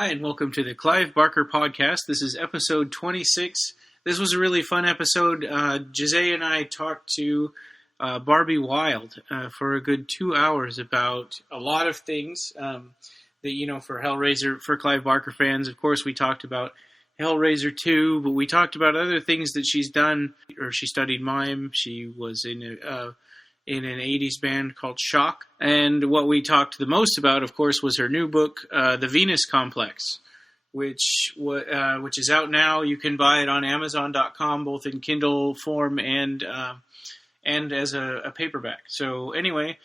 Hi, and welcome to the Clive Barker podcast. This is episode 26. This was a really fun episode. Jose and I talked to Barbie Wilde for a good 2 hours about a lot of things that, for Hellraiser, for Clive Barker fans. Of course, we talked about Hellraiser II, but we talked about other things that she's done. Or she studied mime. She was in an 80s band called Shock. And what we talked the most about, of course, was her new book, The Venus Complex, which is out now. You can buy it on Amazon.com, both in Kindle form and as a paperback. So anyway,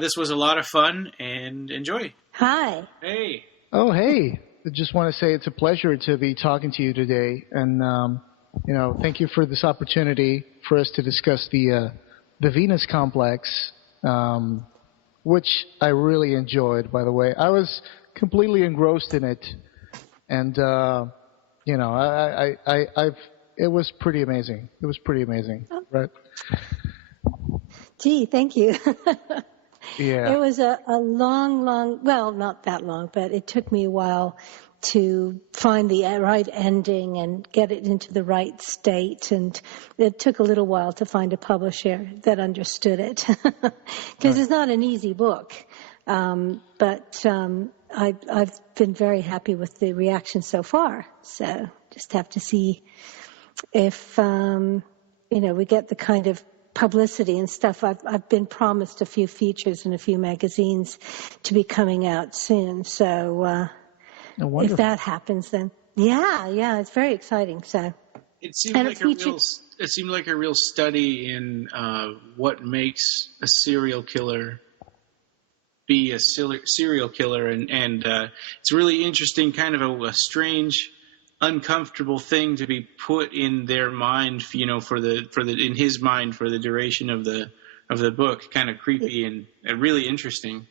this was a lot of fun, and enjoy. Hi. Hey. Oh, hey. I just want to say it's a pleasure to be talking to you today. And, thank you for this opportunity for us to discuss the Venus Complex, which I really enjoyed, by the way. I was completely engrossed in it, and it was pretty amazing. It was pretty amazing, right? Gee, thank you. Yeah. It was a long, well, not that long, but it took me a while to find the right ending and get it into the right state. And it took a little while to find a publisher that understood it, because it's not an easy book. But I've been very happy with the reaction so far. So just have to see if, we get the kind of publicity and stuff. I've been promised a few features in a few magazines to be coming out soon. So, if that happens, then yeah, it's very exciting. So it seemed like a real study in what makes a serial killer be a serial killer, and it's really interesting, kind of a strange, uncomfortable thing to be put in their mind, in his mind for the duration of the book. Kind of creepy and really interesting.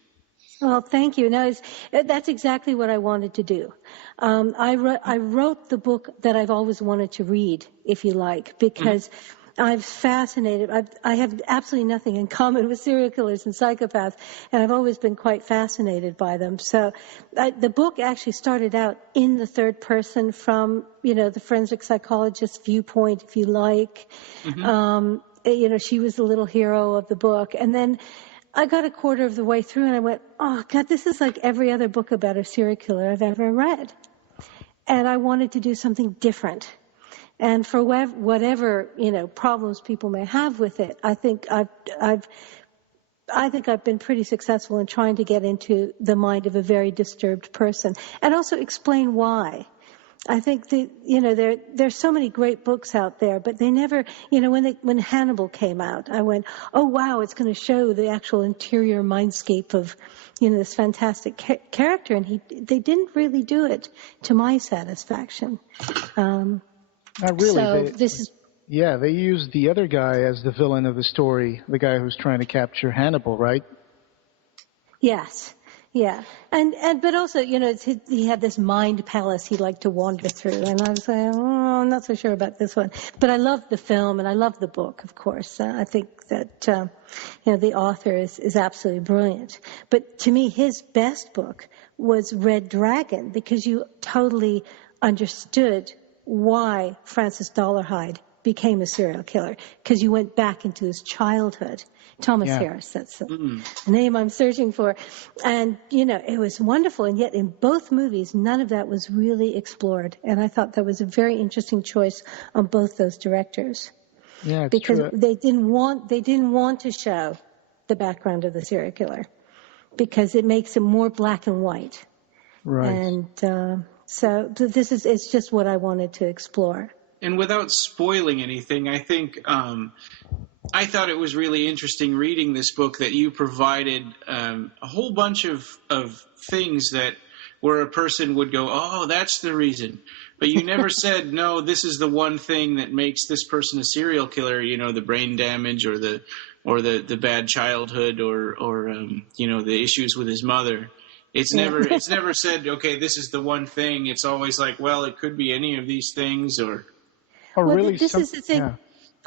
Well, thank you. No, that's exactly what I wanted to do. I wrote the book that I've always wanted to read, if you like, because I'm fascinated. I have absolutely nothing in common with serial killers and psychopaths, and I've always been quite fascinated by them. So the book actually started out in the third person from, the forensic psychologist's viewpoint, if you like. Mm-hmm. She was the little hero of the book. And then I got a quarter of the way through and I went, oh, God, this is like every other book about a serial killer I've ever read. And I wanted to do something different. And for whatever, problems people may have with it, I think I've been pretty successful in trying to get into the mind of a very disturbed person and also explain why. I think there's so many great books out there, but they never, when Hannibal came out, I went, oh wow, it's going to show the actual interior mindscape of, this fantastic character, and they didn't really do it to my satisfaction. Not really. So they used the other guy as the villain of the story, the guy who's trying to capture Hannibal, right? Yes. Yeah, but also, he had this mind palace he'd like to wander through, and I was like, oh, I'm not so sure about this one. But I love the film, and I love the book, of course. I think that, the author is absolutely brilliant. But to me, his best book was Red Dragon, because you totally understood why Francis Dolarhyde became a serial killer, because you went back into his childhood. Thomas Harris, that's the name I'm searching for. And, it was wonderful. And yet in both movies, none of that was really explored. And I thought that was a very interesting choice on both those directors. Yeah, because true. they didn't want to show the background of the serial killer, because it makes it more black and white. Right. And so it's just what I wanted to explore. And without spoiling anything, I think I thought it was really interesting reading this book that you provided a whole bunch of things where a person would go, oh, that's the reason. But you never said, no, this is the one thing that makes this person a serial killer, the brain damage or the bad childhood or the issues with his mother. It's never said, okay, this is the one thing. It's always like, well, it could be any of these things or... Oh, well, really? This is the thing.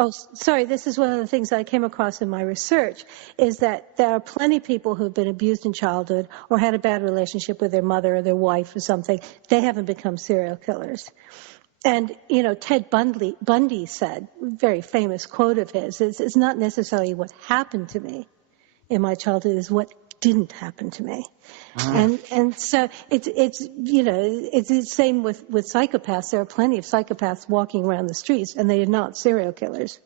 Oh, sorry, this is one of the things I came across in my research, is that there are plenty of people who have been abused in childhood or had a bad relationship with their mother or their wife or something. They haven't become serial killers. And, Ted Bundy said, very famous quote of his, it's not necessarily what happened to me in my childhood, is what didn't happen to me. And so it's the same with psychopaths. There are plenty of psychopaths walking around the streets, and they are not serial killers.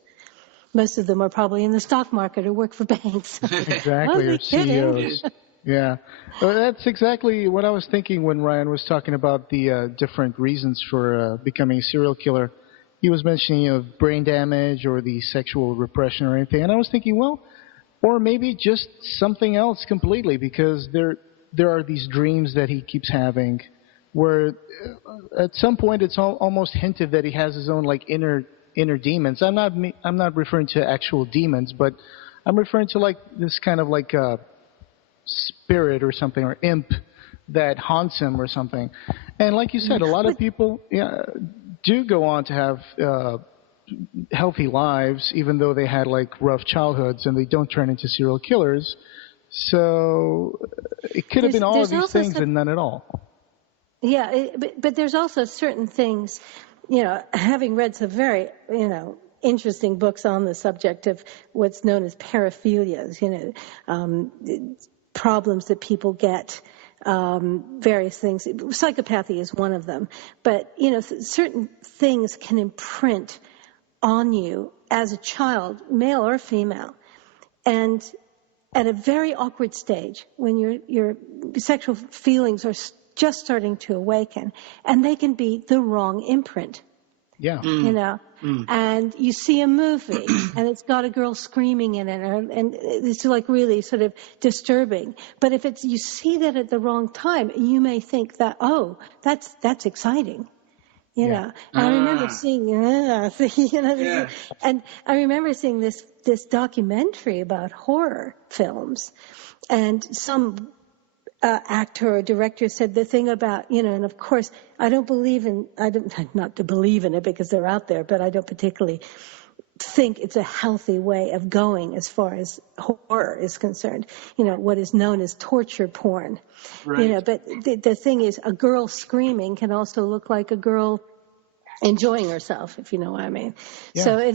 Most of them are probably in the stock market or work for banks. Exactly, or CEOs. Yeah. Well, that's exactly what I was thinking when Ryan was talking about the different reasons for becoming a serial killer. He was mentioning brain damage or the sexual repression or anything. And I was thinking, well, or maybe just something else completely, because there are these dreams that he keeps having where at some point it's almost hinted that he has his own like inner demons. I'm not referring to actual demons, but I'm referring to like this kind of like spirit or something, or imp that haunts him or something. And like you said, a lot of people do go on to have healthy lives, even though they had like rough childhoods, and they don't turn into serial killers. So it could have been all of these things and none at all. Yeah, but there's also certain things, having read some very, interesting books on the subject of what's known as paraphilias, problems that people get, various things. Psychopathy is one of them. But, certain things can imprint on you as a child, male or female. And at a very awkward stage, when your sexual feelings are just starting to awaken, and they can be the wrong imprint. Yeah. And you see a movie and it's got a girl screaming in it, and it's like really sort of disturbing. But if you see that at the wrong time, you may think that, oh, that's exciting. And I remember seeing, and I remember seeing this documentary about horror films, and some actor or director said the thing about, and of course, not to believe in it because they're out there, but I don't particularly think it's a healthy way of going as far as horror is concerned. What is known as torture porn. Right. But the thing is, a girl screaming can also look like a girl enjoying herself, if you know what I mean. Yeah. So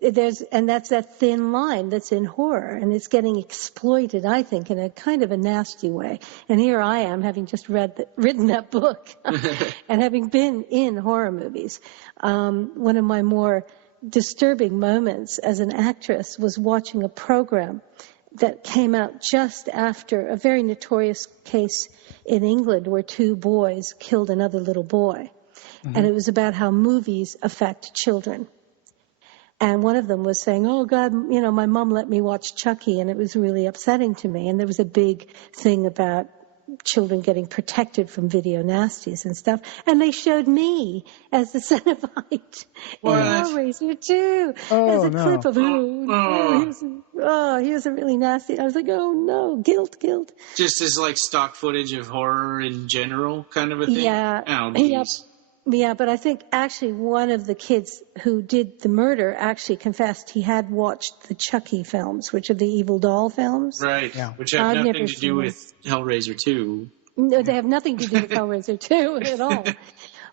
that's that thin line that's in horror, and it's getting exploited, I think, in a kind of a nasty way. And here I am, having just written that book, and having been in horror movies. One of my more disturbing moments as an actress was watching a program that came out just after a very notorious case in England where 2 boys killed another little boy. Mm-hmm. And it was about how movies affect children. And one of them was saying, oh, God, my mom let me watch Chucky, and it was really upsetting to me. And there was a big thing about children getting protected from video nasties and stuff. And they showed me as the Cenobite in Hellraiser II as a clip of, here's a really nasty. I was like, oh, no, guilt. Just as like stock footage of horror in general kind of a thing? Yeah. Oh, geez. Yeah, but I think actually one of the kids who did the murder actually confessed he had watched the Chucky films, which are the evil doll films. Right, yeah. Which have nothing to do with Hellraiser 2. No, they have nothing to do with Hellraiser 2 at all.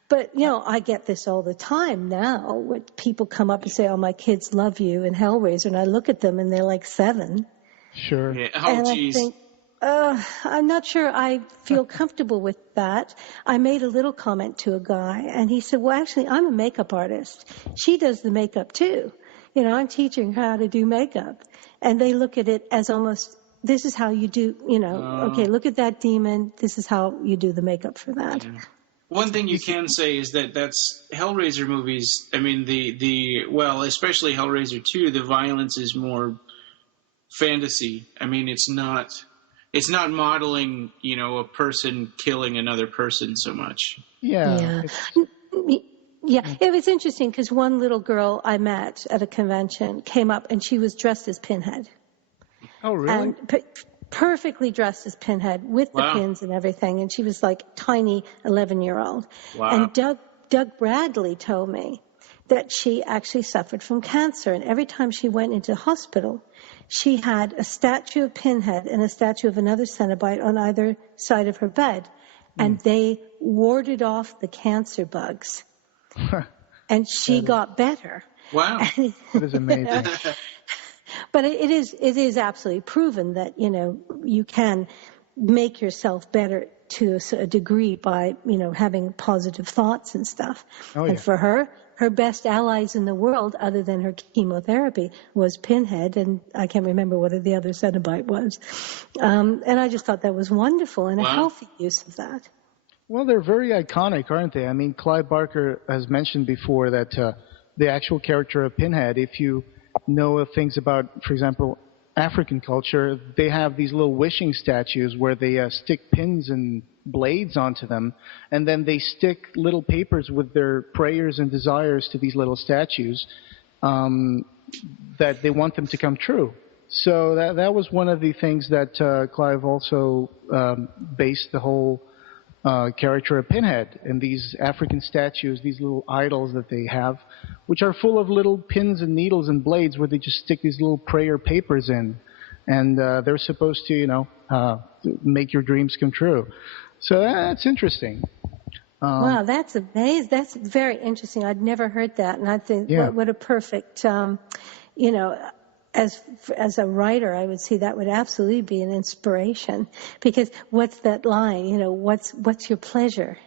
But, I get this all the time now when people come up and say, oh, my kids love you in Hellraiser, and I look at them and they're like 7. Sure. Yeah. Oh, geez. I think, I'm not sure I feel comfortable with that. I made a little comment to a guy, and he said, well, actually, I'm a makeup artist. She does the makeup, too. I'm teaching her how to do makeup. And they look at it as almost, this is how you do, okay, look at that demon. This is how you do the makeup for that. Yeah. One thing you can say is that's Hellraiser movies. I mean, especially Hellraiser 2, the violence is more fantasy. I mean, it's not modeling, a person killing another person so much. Yeah. Yeah, it was interesting because one little girl I met at a convention came up and she was dressed as Pinhead. Oh, really? And perfectly dressed as Pinhead with the pins and everything. And she was like tiny 11-year-old. Wow. And Doug Bradley told me that she actually suffered from cancer. And every time she went into hospital, she had a statue of Pinhead and a statue of another Cenobite on either side of her bed. And they warded off the cancer bugs. And she got better. Wow. That is amazing. But it is absolutely proven that, you can make yourself better to a degree by, having positive thoughts and stuff. Oh, and yeah. for her best allies in the world, other than her chemotherapy, was Pinhead, and I can't remember what the other Cenobite was. And I just thought that was wonderful and a healthy use of that. Well, they're very iconic, aren't they? I mean, Clive Barker has mentioned before that the actual character of Pinhead, if you know of things about, for example, African culture, they have these little wishing statues where they stick pins and blades onto them, and then they stick little papers with their prayers and desires to these little statues that they want them to come true. So that was one of the things that Clive also based the whole character of Pinhead and these African statues, these little idols that they have, which are full of little pins and needles and blades where they just stick these little prayer papers in. And they're supposed to, make your dreams come true. So that's interesting. Wow, that's amazing. That's very interesting. I'd never heard that. And I think what a perfect, as a writer, I would see that would absolutely be an inspiration, because what's that line? What's your pleasure?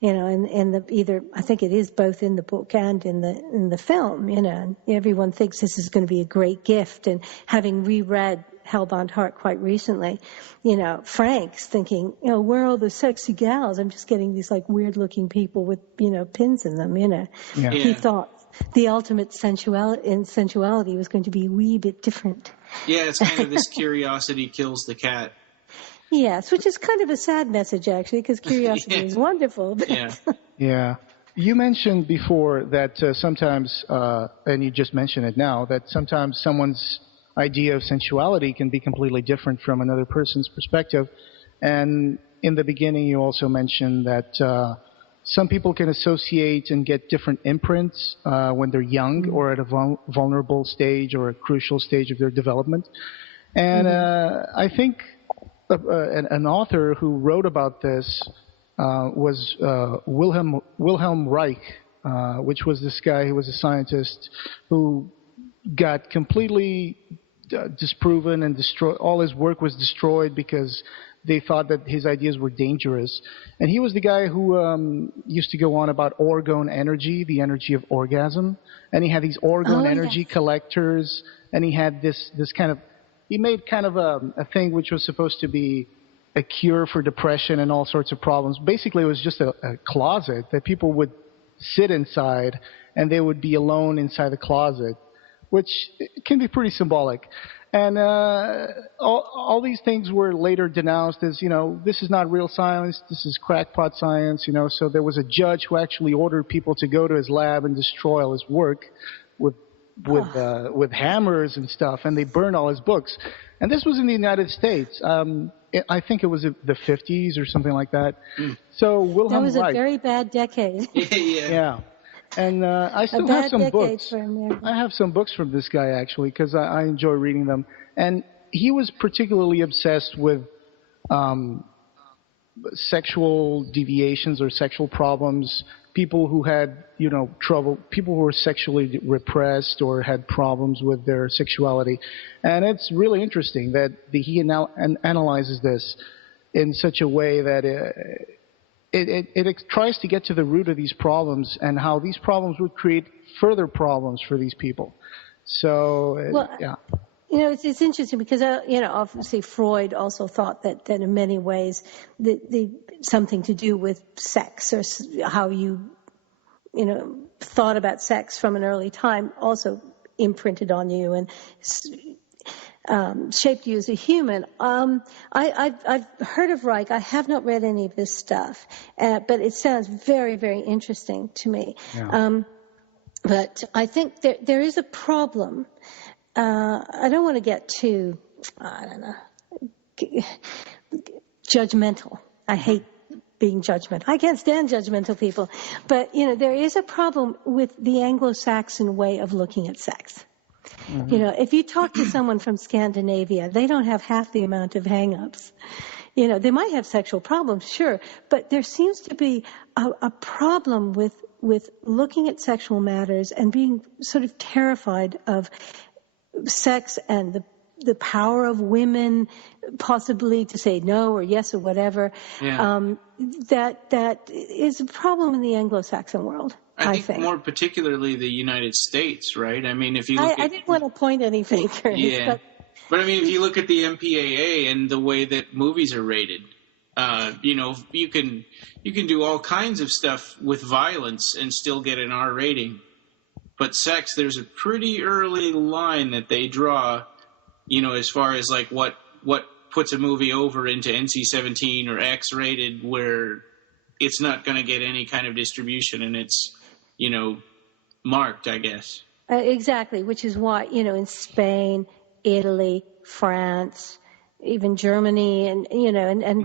In the either, I think it is both in the book and in the film. And everyone thinks this is going to be a great gift. And having reread Hellbound Heart quite recently, Frank's thinking, where are all the sexy gals? I'm just getting these like weird looking people with pins in them. Yeah. He thought the ultimate sensuality was going to be a wee bit different. Yeah, it's kind of this curiosity kills the cat. Yes, which is kind of a sad message, actually, because curiosity is wonderful. But Yeah. You mentioned before that sometimes, and you just mentioned it now, that sometimes someone's idea of sensuality can be completely different from another person's perspective. And in the beginning, you also mentioned that some people can associate and get different imprints when they're young or at a vulnerable stage or a crucial stage of their development. And I think an author who wrote about this was Wilhelm Reich, which was this guy who was a scientist who got completely disproven and destroyed. All his work was destroyed because they thought that his ideas were dangerous. And he was the guy who used to go on about orgone energy, the energy of orgasm. And he had these orgone energy collectors, and he had this kind of, he made kind of a thing which was supposed to be a cure for depression and all sorts of problems. Basically, it was just a closet that people would sit inside, and they would be alone inside the closet, which can be pretty symbolic. And all these things were later denounced as, this is not real science, this is crackpot science, So there was a judge who actually ordered people to go to his lab and destroy all his work with hammers and stuff, and they burned all his books. And this was in the United States. I think it was the 50s or something like that. So Wilhelm Reich. That was a very bad decade. Yeah. And I still have some books. I have some books from this guy, actually, because I enjoy reading them. And he was particularly obsessed with sexual deviations or sexual problems, people who had, trouble, people who were sexually repressed or had problems with their sexuality. And it's really interesting that he analyzes this in such a way that it tries to get to the root of these problems and how these problems would create further problems for these people. So, yeah. It's interesting because, obviously Freud also thought that in many ways the something to do with sex or how you, thought about sex from an early time also imprinted on you and shaped you as a human. I've heard of Reich. I have not read any of this stuff, but it sounds very, very interesting to me. Yeah. But I think there is a problem. I don't want to get too, judgmental. I hate being judgmental. I can't stand judgmental people. But, there is a problem with the Anglo-Saxon way of looking at sex. Mm-hmm. If you talk to someone from Scandinavia, they don't have half the amount of hang-ups. They might have sexual problems, sure, but there seems to be a problem with looking at sexual matters and being sort of terrified of sex and the power of women possibly to say no or yes or whatever. Yeah. That is a problem in the Anglo-Saxon world. I think more particularly the United States, right? I mean, if you look I didn't want to point any fingers. Yeah. But I mean, if you look at the MPAA and the way that movies are rated, you can do all kinds of stuff with violence and still get an R rating. But sex, there's a pretty early line that they draw, as far as like what puts a movie over into NC-17 or X rated, where it's not going to get any kind of distribution and it's, marked, I guess. Exactly, which is why, in Spain, Italy, France, even Germany and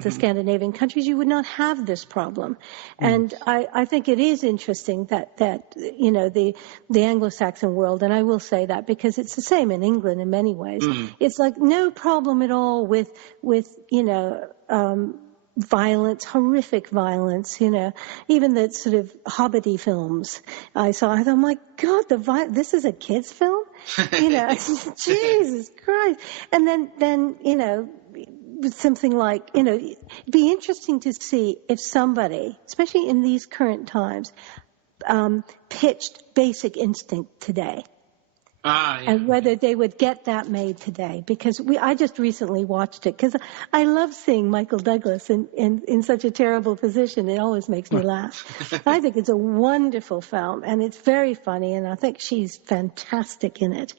the Scandinavian countries, you would not have this problem. And I think it is interesting that the Anglo-Saxon world, and I will say that because it's the same in England in many ways, it's like no problem at all with violence, horrific violence, even the sort of hobbity films I thought, oh my God, this is a kid's film? Jesus Christ. And then, something like, it'd be interesting to see if somebody, especially in these current times, pitched Basic Instinct today. Yeah. And whether they would get that made today, because I just recently watched it because I love seeing Michael Douglas in such a terrible position. It always makes me laugh. I think it's a wonderful film and it's very funny, and I think she's fantastic in it.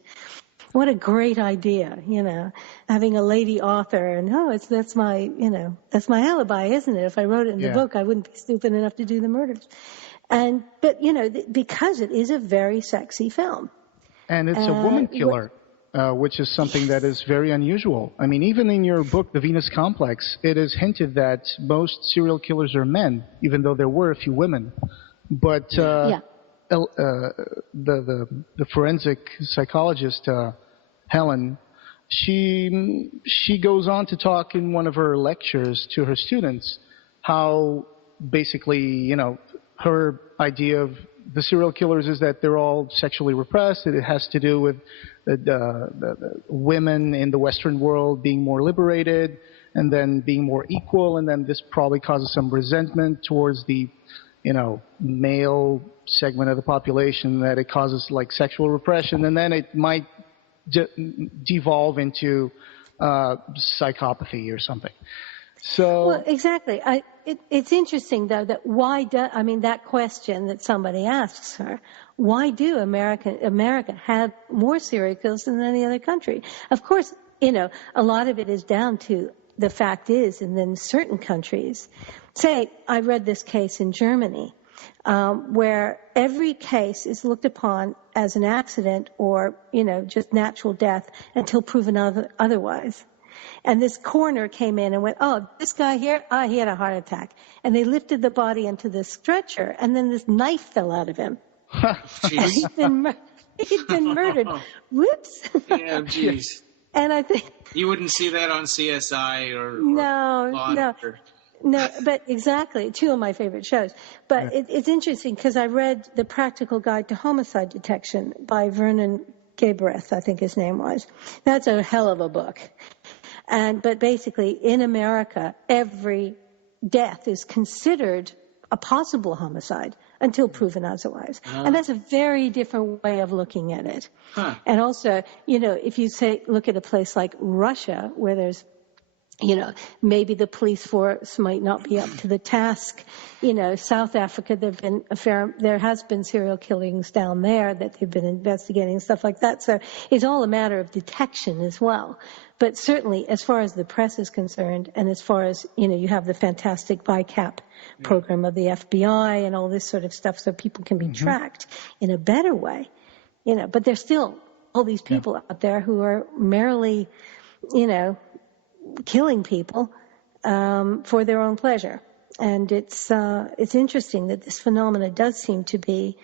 What a great idea, having a lady author, and that's my alibi, isn't it? If I wrote it in the book, I wouldn't be stupid enough to do the murders. But because it is a very sexy film. And it's a woman killer, which is something that is very unusual. I mean, even in your book, The Venus Complex, it is hinted that most serial killers are men, even though there were a few women. But the forensic psychologist, Helen, she goes on to talk in one of her lectures to her students how basically, her idea of the serial killers is that they're all sexually repressed. It has to do with the women in the Western world being more liberated and then being more equal, and then this probably causes some resentment towards the, male segment of the population, that it causes like sexual repression, and then it might devolve into psychopathy or something. So well, exactly. It's interesting though that that question that somebody asks her, why do America have more serial killers than any other country? Of course, a lot of it is down to the fact is, and then certain countries, say, I read this case in Germany, where every case is looked upon as an accident or, just natural death until proven otherwise. And this coroner came in and went, oh, this guy here, he had a heart attack. And they lifted the body into the stretcher, and then this knife fell out of him. And he'd been murdered. Whoops. Yeah, jeez. And I think... You wouldn't see that on CSI or No, but exactly. Two of my favorite shows. But it's interesting because I read The Practical Guide to Homicide Detection by Vernon Gabreth, I think his name was. That's a hell of a book. But basically, in America, every death is considered a possible homicide until proven otherwise. And that's a very different way of looking at it. Huh. And also, if you look at a place like Russia, where there's, maybe the police force might not be up to the task. South Africa, there has been serial killings down there that they've been investigating, stuff like that. So it's all a matter of detection as well. But certainly, as far as the press is concerned, and as far as, you have the fantastic BICAP program of the FBI and all this sort of stuff, so people can be tracked in a better way, but there's still all these people out there who are merely, killing people for their own pleasure. And it's interesting that this phenomena does seem to be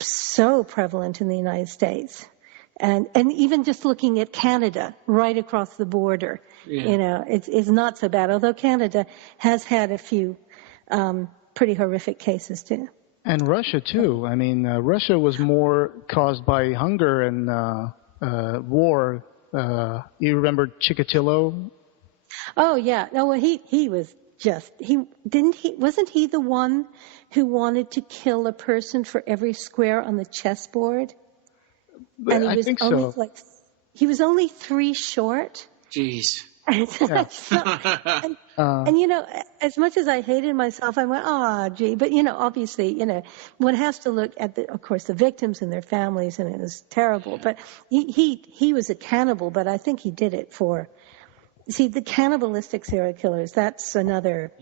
so prevalent in the United States. And even just looking at Canada right across the border, it's not so bad, although Canada has had a few pretty horrific cases too. And Russia too. I mean, Russia was more caused by hunger and war. You remember Chikatilo? Oh yeah. No, well, he was wasn't he the one who wanted to kill a person for every square on the chessboard? And I think so. He was only 3 short. Jeez. And as much as I hated myself, I went, gee. But, obviously, one has to look at, of course, the victims and their families, and it was terrible. But he was a cannibal, but I think he did it for, see, the cannibalistic serial killers, that's another,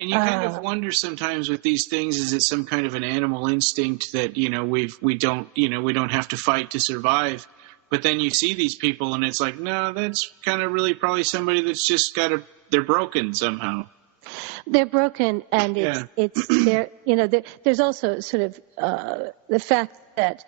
And you kind of wonder sometimes with these things, is it some kind of an animal instinct that, we don't have to fight to survive? But then you see these people and it's like, no, that's kind of really probably somebody that's just they're broken somehow. They're broken, and there's also sort of the fact that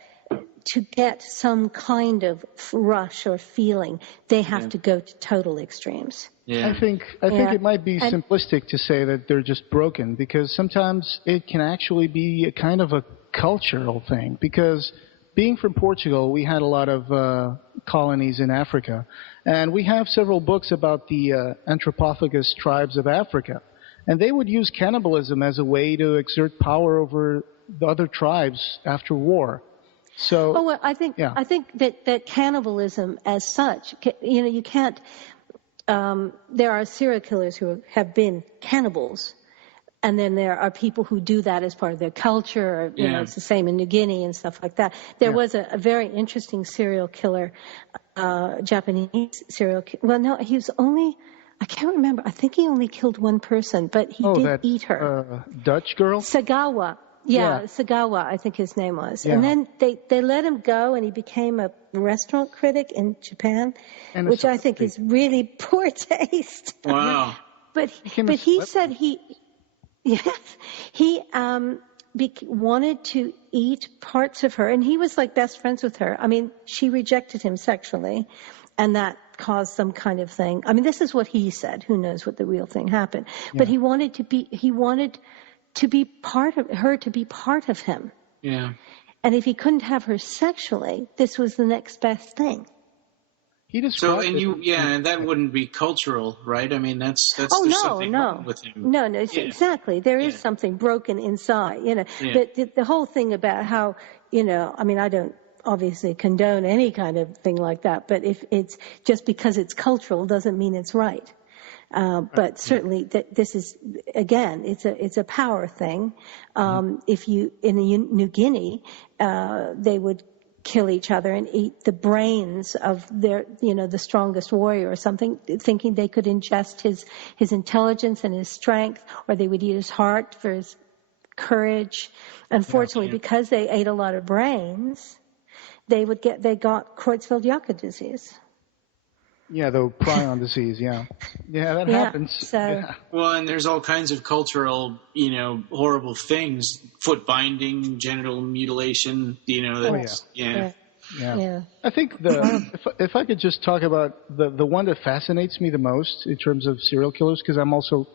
to get some kind of rush or feeling, they have to go to total extremes. Yeah. I think it might be simplistic to say that they're just broken, because sometimes it can actually be a kind of a cultural thing. Because being from Portugal, we had a lot of colonies in Africa, and we have several books about the anthropophagus tribes of Africa, and they would use cannibalism as a way to exert power over the other tribes after war. So, I think that cannibalism as such, you can't. There are serial killers who have been cannibals, and then there are people who do that as part of their culture. It's the same in New Guinea and stuff like that. There was a very interesting serial killer, Japanese serial killer. Well, no, he was only, I can't remember. I think he only killed one person, but he did eat her. Dutch girl? Sagawa. Yeah, Sagawa, I think his name was. Yeah. And then they let him go, and he became a restaurant critic in Japan, which I think is really poor taste. Wow. But he said he wanted to eat parts of her, and he was like best friends with her. I mean, she rejected him sexually, and that caused some kind of thing. I mean, this is what he said. Who knows what the real thing happened? Yeah. But he wanted to be part of her, to be part of him. Yeah. And if he couldn't have her sexually, this was the next best thing. He described and that wouldn't be cultural, right? I mean, there's something wrong with him. No, exactly. There is something broken inside, the whole thing about how, I mean, I don't obviously condone any kind of thing like that, but if it's just because it's cultural doesn't mean it's right. But certainly this is, again, it's a power thing. If you, in New Guinea, they would kill each other and eat the brains of their, the strongest warrior or something, thinking they could ingest his intelligence and his strength, or they would eat his heart for his courage. Unfortunately, because they ate a lot of brains, they got Creutzfeldt-Jakob disease. Yeah, the prion disease, that happens. So. Well, and there's all kinds of cultural, horrible things, foot binding, genital mutilation, Yeah. I think if I could just talk about the one that fascinates me the most in terms of serial killers, because I'm also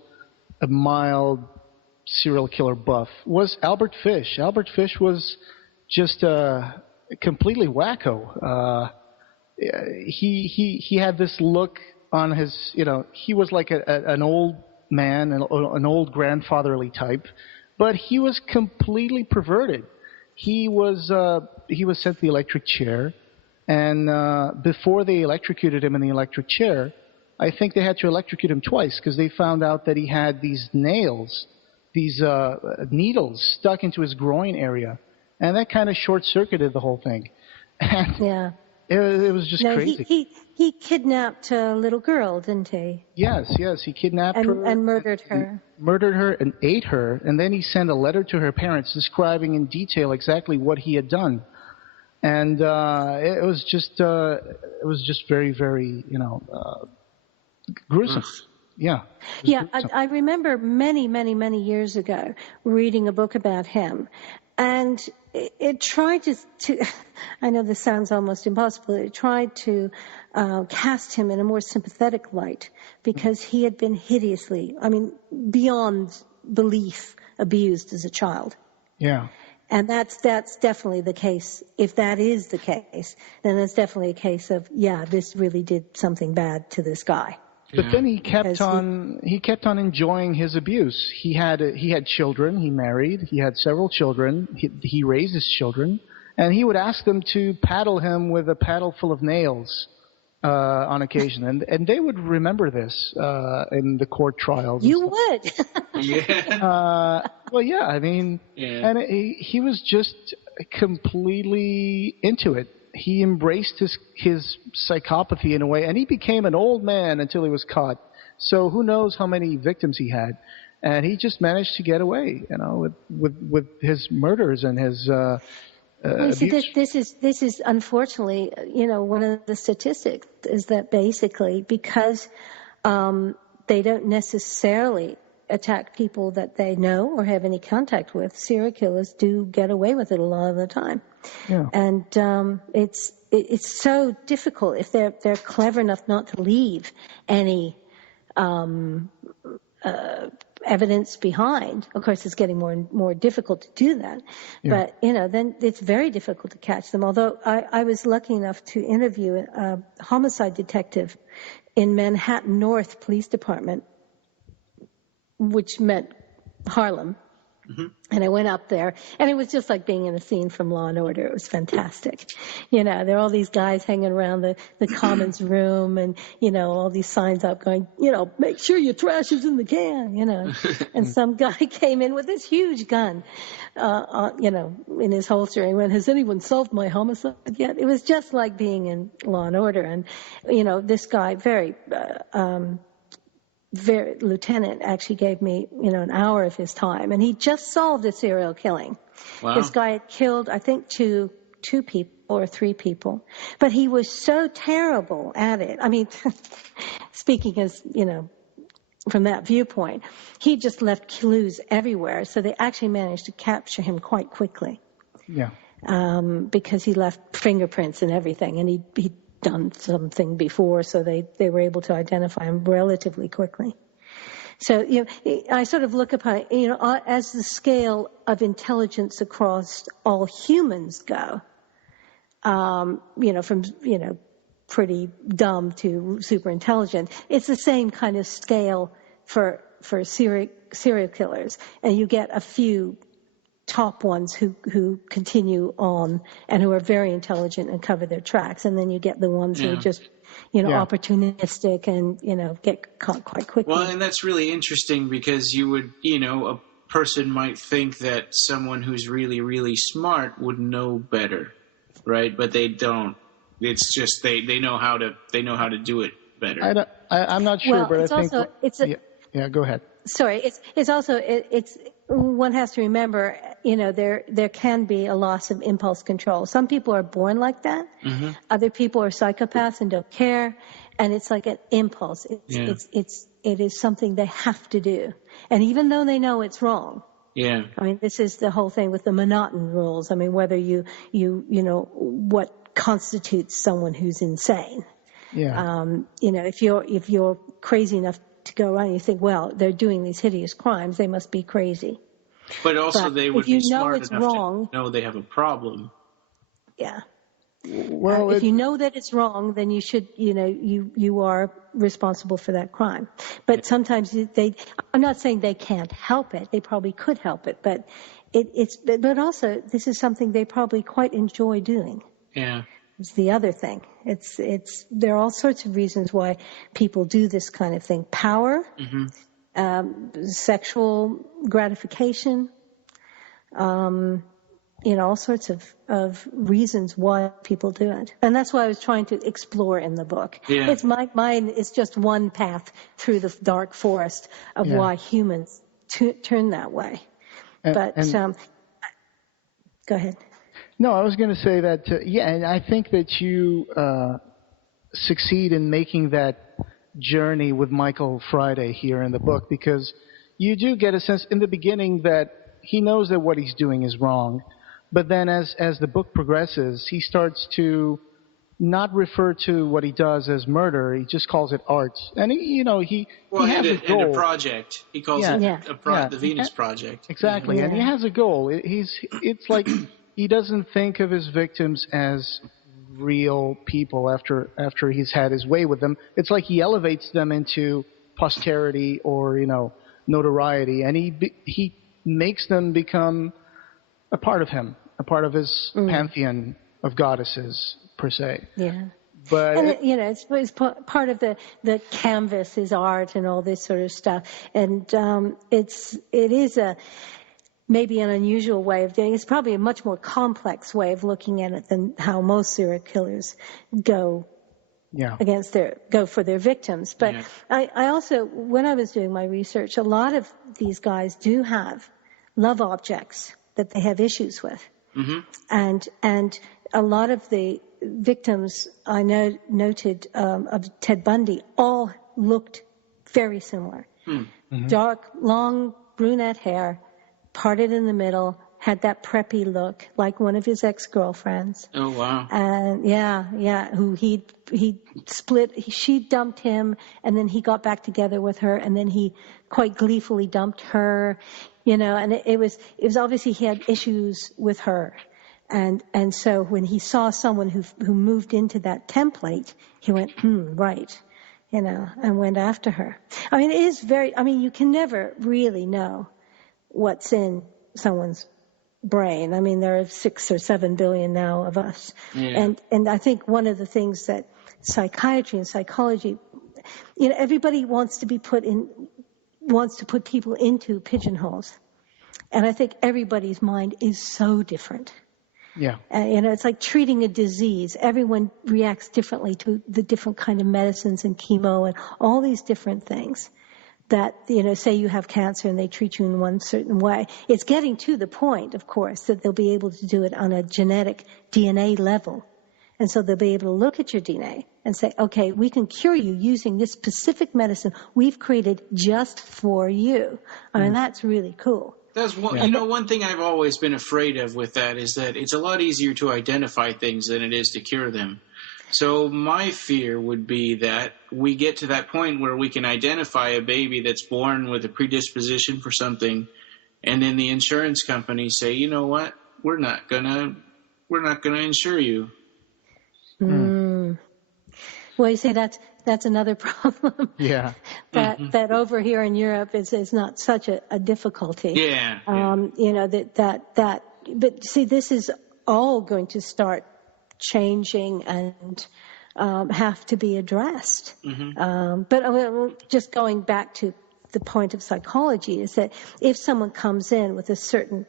a mild serial killer buff, was Albert Fish. Albert Fish was just completely wacko. He had this look on his, he was like an old man, an old grandfatherly type, but he was completely perverted. He was sent to the electric chair, and before they electrocuted him in the electric chair, I think they had to electrocute him twice, because they found out that he had these nails, these needles stuck into his groin area, and that kind of short-circuited the whole thing. And It was just crazy. He kidnapped a little girl, didn't he? Yes, he kidnapped her. And murdered her. Murdered her and ate her, and then he sent a letter to her parents describing in detail exactly what he had done. And it was just very, very, gruesome. yeah. Yeah, I remember many years ago reading a book about him, and it tried to I know this sounds almost impossible, it tried to cast him in a more sympathetic light because he had been hideously, beyond belief, abused as a child. Yeah. And that's definitely the case. If that is the case, then it's definitely a case of, yeah, this really did something bad to this guy. But then he kept on enjoying his abuse. He had children. He married. He had several children. He raised his children, and he would ask them to paddle him with a paddle full of nails on occasion, and they would remember this in the court trials. You would. Yeah. Well, yeah. I mean, and he was just completely into it. He embraced his psychopathy in a way, and he became an old man until he was caught. So who knows how many victims he had, and he just managed to get away, with his murders and his abuse. This is unfortunately, one of the statistics is that basically because they don't necessarily attack people that they know or have any contact with, serial killers do get away with it a lot of the time. Yeah. And it's so difficult if they're clever enough not to leave any evidence behind. Of course, it's getting more and more difficult to do that. Yeah. But then it's very difficult to catch them. Although I was lucky enough to interview a homicide detective in Manhattan North Police Department, which meant Harlem. Mm-hmm. And I went up there, and it was just like being in a scene from Law and Order. It was fantastic. There are all these guys hanging around the Commons room, and, all these signs up going, make sure your trash is in the can, And some guy came in with this huge gun, in his holster, and went, has anyone solved my homicide yet? It was just like being in Law and Order. And, this guy, lieutenant actually gave me, an hour of his time, and he just solved a serial killing. Wow. This guy had killed, I think, two people or three people, but he was so terrible at it. I mean, speaking as, from that viewpoint, he just left clues everywhere, so they actually managed to capture him quite quickly. Yeah. Because he left fingerprints and everything, and he'd done something before, so they were able to identify him relatively quickly. So, I sort of look upon it, as the scale of intelligence across all humans go, from, pretty dumb to super intelligent. It's the same kind of scale for serial killers, and you get a few top ones who continue on and who are very intelligent and cover their tracks, and then you get the ones who are just opportunistic and get caught quite quickly. Well, and that's really interesting because you would a person might think that someone who's really, really smart would know better, right? But they don't. It's just they know how to do it better. I'm not sure, but I think yeah, go ahead. Sorry, it's also one has to remember, there can be a loss of impulse control. Some people are born like that. Mm-hmm. Other people are psychopaths and don't care, and it's like an impulse. It is something they have to do, and even though they know it's wrong. Yeah. I mean, this is the whole thing with the Monotone rules. I mean, whether you what constitutes someone who's insane. Yeah. If you're crazy enough to go around and you think, well, they're doing these hideous crimes, they must be crazy. But also they would be smart enough wrong, to know they have a problem. Yeah. Well, if you know that it's wrong, then you should, you are responsible for that crime. But sometimes I'm not saying they can't help it. They probably could help it, but but also this is something they probably quite enjoy doing. Yeah. It's the other thing. There are all sorts of reasons why people do this kind of thing. Power, sexual gratification, all sorts of reasons why people do it. And that's what I was trying to explore in the book. Yeah. It's mine is just one path through the dark forest of why humans turn that way. Go ahead. No, I was going to say that, and I think that you succeed in making that journey with Michael Friday here in the book, because you do get a sense in the beginning that he knows that what he's doing is wrong, but then as the book progresses, he starts to not refer to what he does as murder. He just calls it art, and he has a goal. And a project. He calls it the Venus Project. Exactly, and he has a goal. It's like he doesn't think of his victims as real people after he's had his way with them. It's like he elevates them into posterity or notoriety, and he makes them become a part of him, a part of his pantheon of goddesses per se. Yeah. But and it's part of the canvas, his art, and all this sort of stuff. And it is maybe an unusual way of doing it. It's probably a much more complex way of looking at it than how most serial killers go for their victims. But I also, when I was doing my research, a lot of these guys do have love objects that they have issues with. Mm-hmm. And a lot of the victims I noted of Ted Bundy all looked very similar. Mm-hmm. Dark, long brunette hair, parted in the middle, had that preppy look, like one of his ex-girlfriends. Oh, wow. And who he split, she dumped him, and then he got back together with her, and then he quite gleefully dumped her, and it was obviously he had issues with her. And so when he saw someone who moved into that template, he went, right, and went after her. I mean, it is you can never really know what's in someone's brain. I mean, there are 6 or 7 billion now of us. Yeah. And I think one of the things that psychiatry and psychology, everybody wants to put people into pigeonholes. And I think everybody's mind is so different. Yeah. It's like treating a disease. Everyone reacts differently to the different kind of medicines and chemo and all these different things that, say you have cancer and they treat you in one certain way. It's getting to the point, of course, that they'll be able to do it on a genetic DNA level. And so they'll be able to look at your DNA and say, okay, we can cure you using this specific medicine we've created just for you. I mean, that's really cool. That's one thing I've always been afraid of with that is that it's a lot easier to identify things than it is to cure them. So my fear would be that we get to that point where we can identify a baby that's born with a predisposition for something, and then the insurance companies say, you know what, we're not gonna insure you. Well, you say that's another problem. Yeah. that over here in Europe is not such a difficulty. Yeah. But see, this is all going to start changing and have to be addressed. Mm-hmm. But just going back to the point of psychology is that if someone comes in with a certain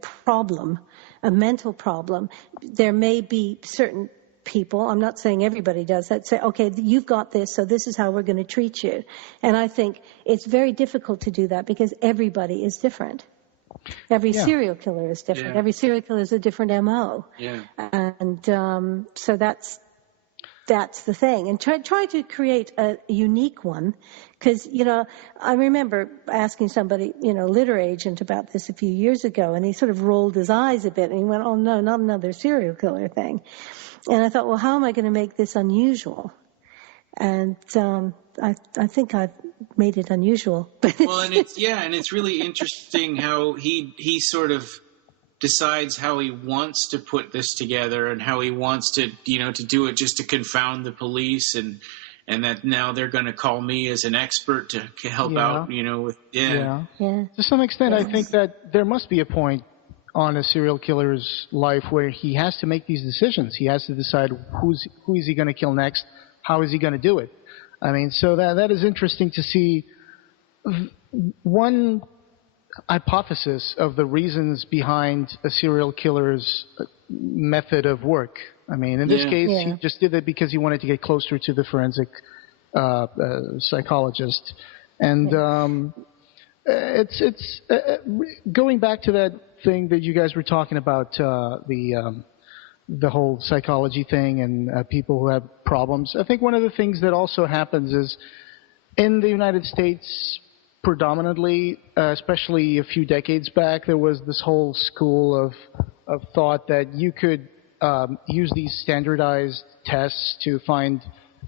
problem, a mental problem, there may be certain people, I'm not saying everybody does that, say, okay, you've got this, so this is how we're going to treat you. And I think it's very difficult to do that because everybody is different. Every serial killer is different. Yeah. Every serial killer is a different MO. Yeah. And so that's the thing. And try to create a unique one because, I remember asking somebody, literary agent about this a few years ago, and he sort of rolled his eyes a bit and he went, oh, no, not another serial killer thing. And I thought, well, how am I going to make this unusual? And I think I've made it unusual. Well, and it's really interesting how he sort of decides how he wants to put this together and how he wants to to do it just to confound the police and that now they're going to call me as an expert to help out with To some extent, I think that there must be a point on a serial killer's life where he has to make these decisions. He has to decide who is he going to kill next, how is he going to do it. I mean, so that is interesting to see. One hypothesis of the reasons behind a serial killer's method of work. I mean, in this case, he just did it because he wanted to get closer to the forensic psychologist. And it's going back to that thing that you guys were talking about, the the whole psychology thing and people who have problems. I think one of the things that also happens is in the United States, predominantly, especially a few decades back, there was this whole school of thought that you could use these standardized tests to find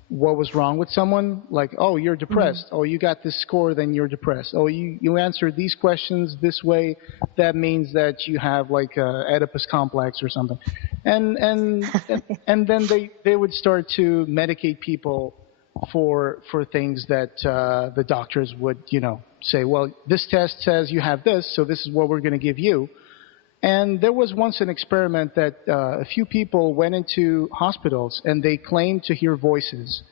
what was wrong with someone. Like, oh, you're depressed. Oh, you got this score, then you're depressed. Oh, you answered these questions this way, that means that you have like a Oedipus complex or something. And then they would start to medicate people for things that the doctors would, say, well, this test says you have this, so this is what we're going to give you. And there was once an experiment that a few people went into hospitals and they claimed to hear voices.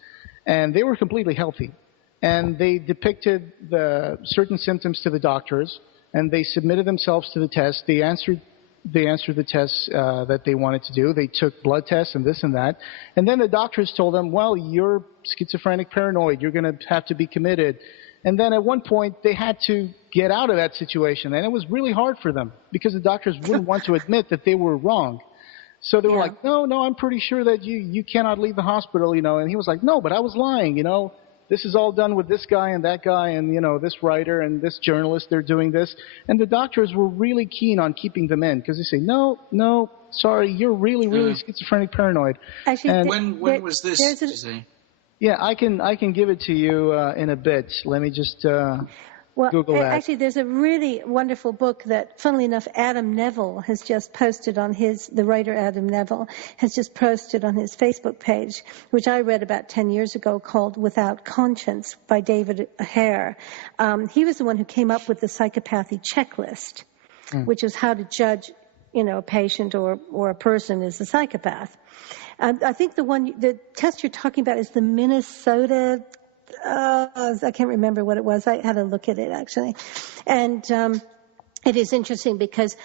And they were completely healthy. And they depicted the certain symptoms to the doctors, and they submitted themselves to the test. They answered the tests that they wanted to do. They took blood tests and this and that. And then the doctors told them, well, you're schizophrenic paranoid. You're going to have to be committed. And then at one point, they had to get out of that situation. And it was really hard for them because the doctors wouldn't want to admit that they were wrong. So they were like, no, I'm pretty sure that you cannot leave the hospital, And he was like, no, but I was lying, This is all done with this guy and that guy and, this writer and this journalist. They're doing this. And the doctors were really keen on keeping them in because they say, no, sorry, you're really, really schizophrenic paranoid. Actually, when was this, did you say? Yeah, I can give it to you in a bit. Let me just Google that. Actually, there's a really wonderful book that, funnily enough, Adam Neville has just posted on the writer Adam Neville has just posted on his Facebook page, which I read about 10 years ago, called Without Conscience by David Hare. He was the one who came up with the psychopathy checklist, which is how to judge, a patient or a person as a psychopath. I think the test you're talking about is the Minnesota. I can't remember what it was. I had to look at it actually, and it is interesting because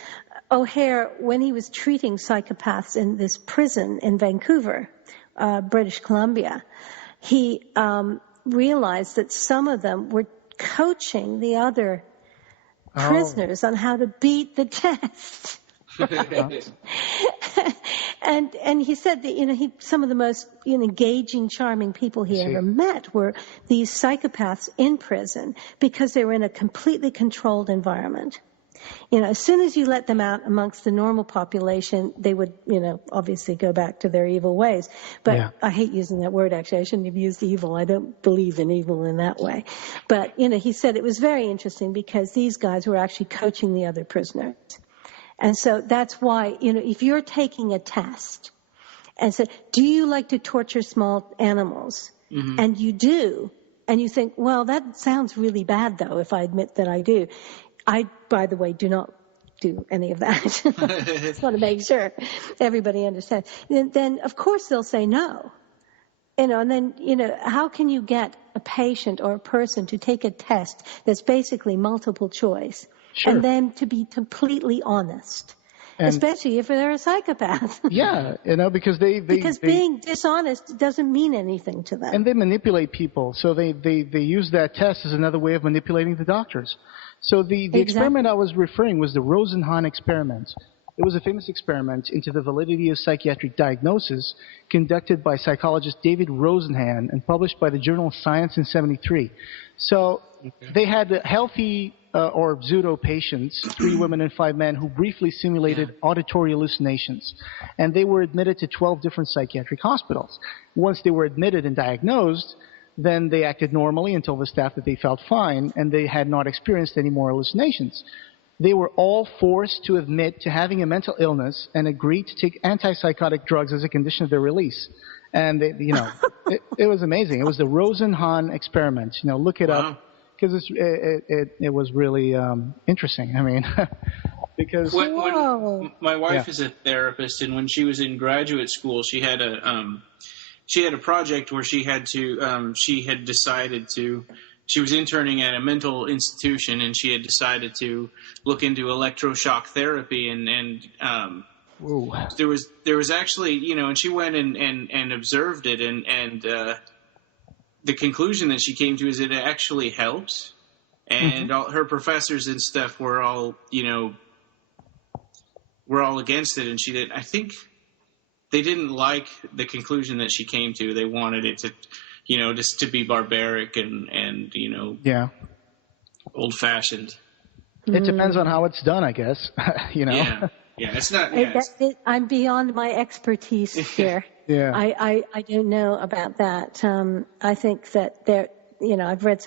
O'Hare, when he was treating psychopaths in this prison in Vancouver, British Columbia, he realized that some of them were coaching the other prisoners on how to beat the test. And he said that some of the most engaging, charming people he ever met were these psychopaths in prison because they were in a completely controlled environment. As soon as you let them out amongst the normal population, they would, obviously go back to their evil ways. But I hate using that word, actually. I shouldn't have used evil. I don't believe in evil in that way. But, he said it was very interesting because these guys were actually coaching the other prisoners. And so that's why, if you're taking a test and say, do you like to torture small animals? Mm-hmm. And you do, and you think, well, that sounds really bad, though, if I admit that I do. I, by the way, do not do any of that. Just want to make sure everybody understands. Then, of course, they'll say no. And then, how can you get a patient or a person to take a test that's basically multiple choice? Sure. And then to be completely honest, especially if they're a psychopath. Yeah, because because being dishonest doesn't mean anything to them. And they manipulate people, so they use that test as another way of manipulating the doctors. So the experiment I was referring was the Rosenhan experiment. It was a famous experiment into the validity of psychiatric diagnosis conducted by psychologist David Rosenhan and published by the journal Science in 1973. So they had healthy or pseudo patients, 3 women and 5 men, who briefly simulated auditory hallucinations. And they were admitted to 12 different psychiatric hospitals. Once they were admitted and diagnosed, then they acted normally and told the staff that they felt fine and they had not experienced any more hallucinations. They were all forced to admit to having a mental illness and agreed to take antipsychotic drugs as a condition of their release. And, it was amazing. It was the Rosenhan experiment. Look it up. Because it was really interesting. I mean, because when my wife is a therapist, and when she was in graduate school, she had a project where she had decided to. She was interning at a mental institution, and she had decided to look into electroshock therapy, and there was actually and she went and observed it, and the conclusion that she came to is it actually helps, and all her professors and stuff were all against it, and she did. I think they didn't like the conclusion that she came to. They wanted it to, just to be barbaric and Yeah. old-fashioned. It depends on how it's done, I guess. Yeah, it's not. Yeah, I'm beyond my expertise here. Yeah. I don't know about that. I think that I've read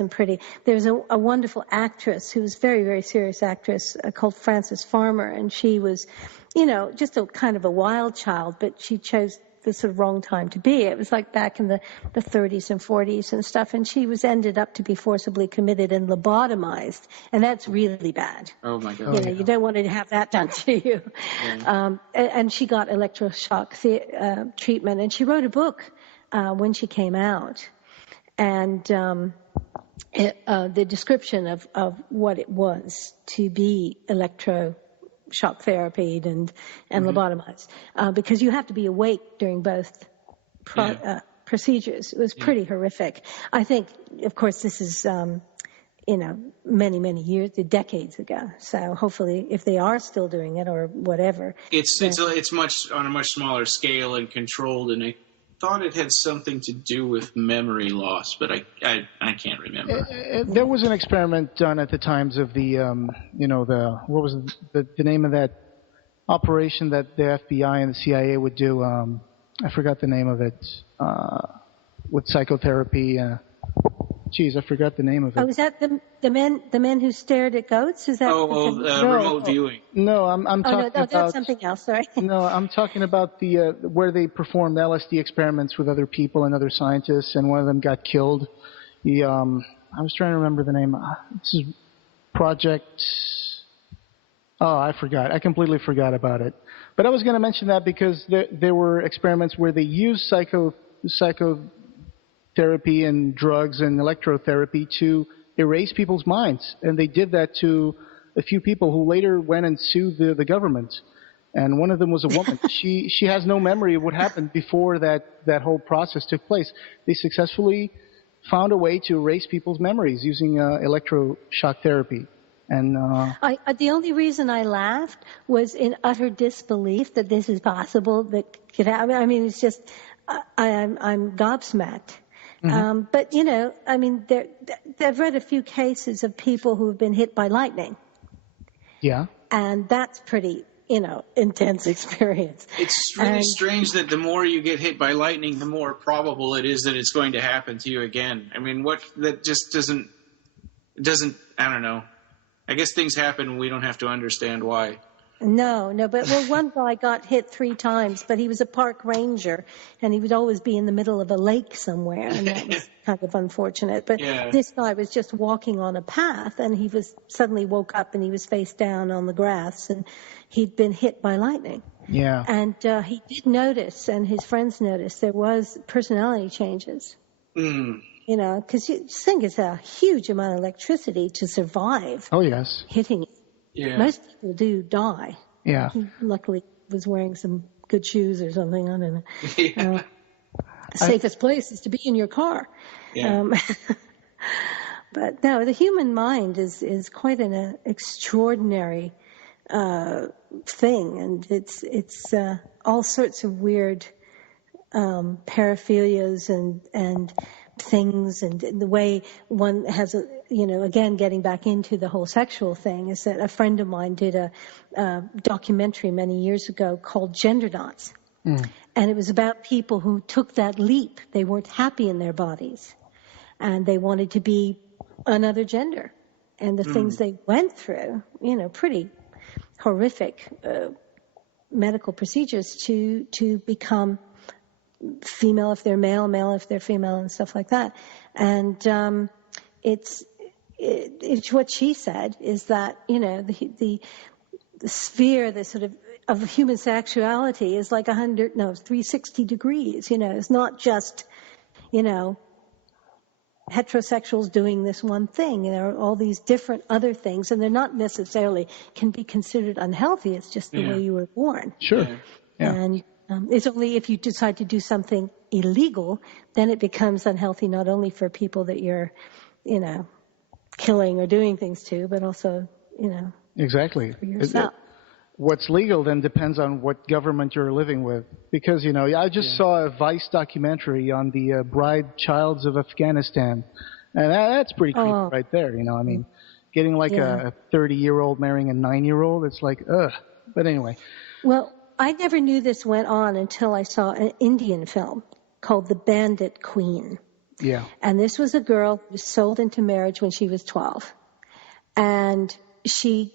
there's a wonderful actress who was a very, very serious actress called Frances Farmer, and she was, just a kind of a wild child, but she chose the sort of wrong time to be. It was like back in the 30s and 40s and stuff, and she ended up to be forcibly committed and lobotomized, and that's really bad. Oh my God! You don't want to have that done to you. Yeah. And she got electroshock treatment, and she wrote a book when she came out, and the description of what it was to be electroshock therapied and lobotomized, because you have to be awake during both procedures. It was pretty horrific. I think, of course, this is many, many years, decades ago. So hopefully, if they are still doing it or whatever, it's much on a much smaller scale and controlled. And I thought it had something to do with memory loss, but I can't remember. There was an experiment done at the times of the what was the name of that operation that the FBI and the CIA would do? I forgot the name of it. With psychotherapy. I forgot the name of it. Oh, is that the men who stared at goats? Is that remote viewing? No, I'm talking about. That's something else. Sorry. No, I'm talking about the where they performed LSD experiments with other people and other scientists, and one of them got killed. I was trying to remember the name. This is Project. Oh, I forgot. I completely forgot about it. But I was going to mention that because there were experiments where they used psychotherapy and drugs and electrotherapy to erase people's minds. And they did that to a few people who later went and sued the government. And one of them was a woman. She has no memory of what happened before that whole process took place. They successfully found a way to erase people's memories using electroshock therapy. And the only reason I laughed was in utter disbelief that this is possible. That could happen. I mean, it's just I'm gobsmacked. Mm-hmm. But I've read a few cases of people who have been hit by lightning. Yeah. And that's pretty, intense experience. It's really strange that the more you get hit by lightning, the more probable it is that it's going to happen to you again. I mean, that just doesn't, I don't know. I guess things happen and we don't have to understand why. No, but one guy got hit 3 times, but he was a park ranger, and he would always be in the middle of a lake somewhere, and that was kind of unfortunate. But This guy was just walking on a path, and he suddenly woke up, and he was face down on the grass, and he'd been hit by lightning. Yeah. And he did notice, and his friends noticed, there was personality changes. Mm. Because you think it's a huge amount of electricity to survive. Oh, yes. Hitting it. Yeah. Most people do die. Yeah. He luckily was wearing some good shoes or something. I don't know. Yeah. Safest place is to be in your car. Yeah. But no, the human mind is quite an extraordinary thing, and it's all sorts of weird paraphilias and things, and the way one has again, getting back into the whole sexual thing, is that a friend of mine did a documentary many years ago called Gender Knots. And it was about people who took that leap. They weren't happy in their bodies, and they wanted to be another gender. And the things they went through, pretty horrific medical procedures to become female if they're male, male if they're female, and stuff like that. And it's what she said is that the sphere, the sort of human sexuality is like 360 degrees. It's not just heterosexuals doing this one thing. There are all these different other things, and they're not necessarily can be considered unhealthy. It's just the way you were born. Sure. Yeah. And it's only if you decide to do something illegal, then it becomes unhealthy, not only for people that you're, killing or doing things to, but also, Exactly. for yourself. what's legal then depends on what government you're living with. Because, you know, I just saw a Vice documentary on the bride childs of Afghanistan. And that's pretty creepy right there, you know. I mean, getting like a 30-year-old marrying a 9-year-old, it's like, ugh. But anyway. Well, I never knew this went on until I saw an Indian film called The Bandit Queen. Yeah. And this was a girl who was sold into marriage when she was 12. And she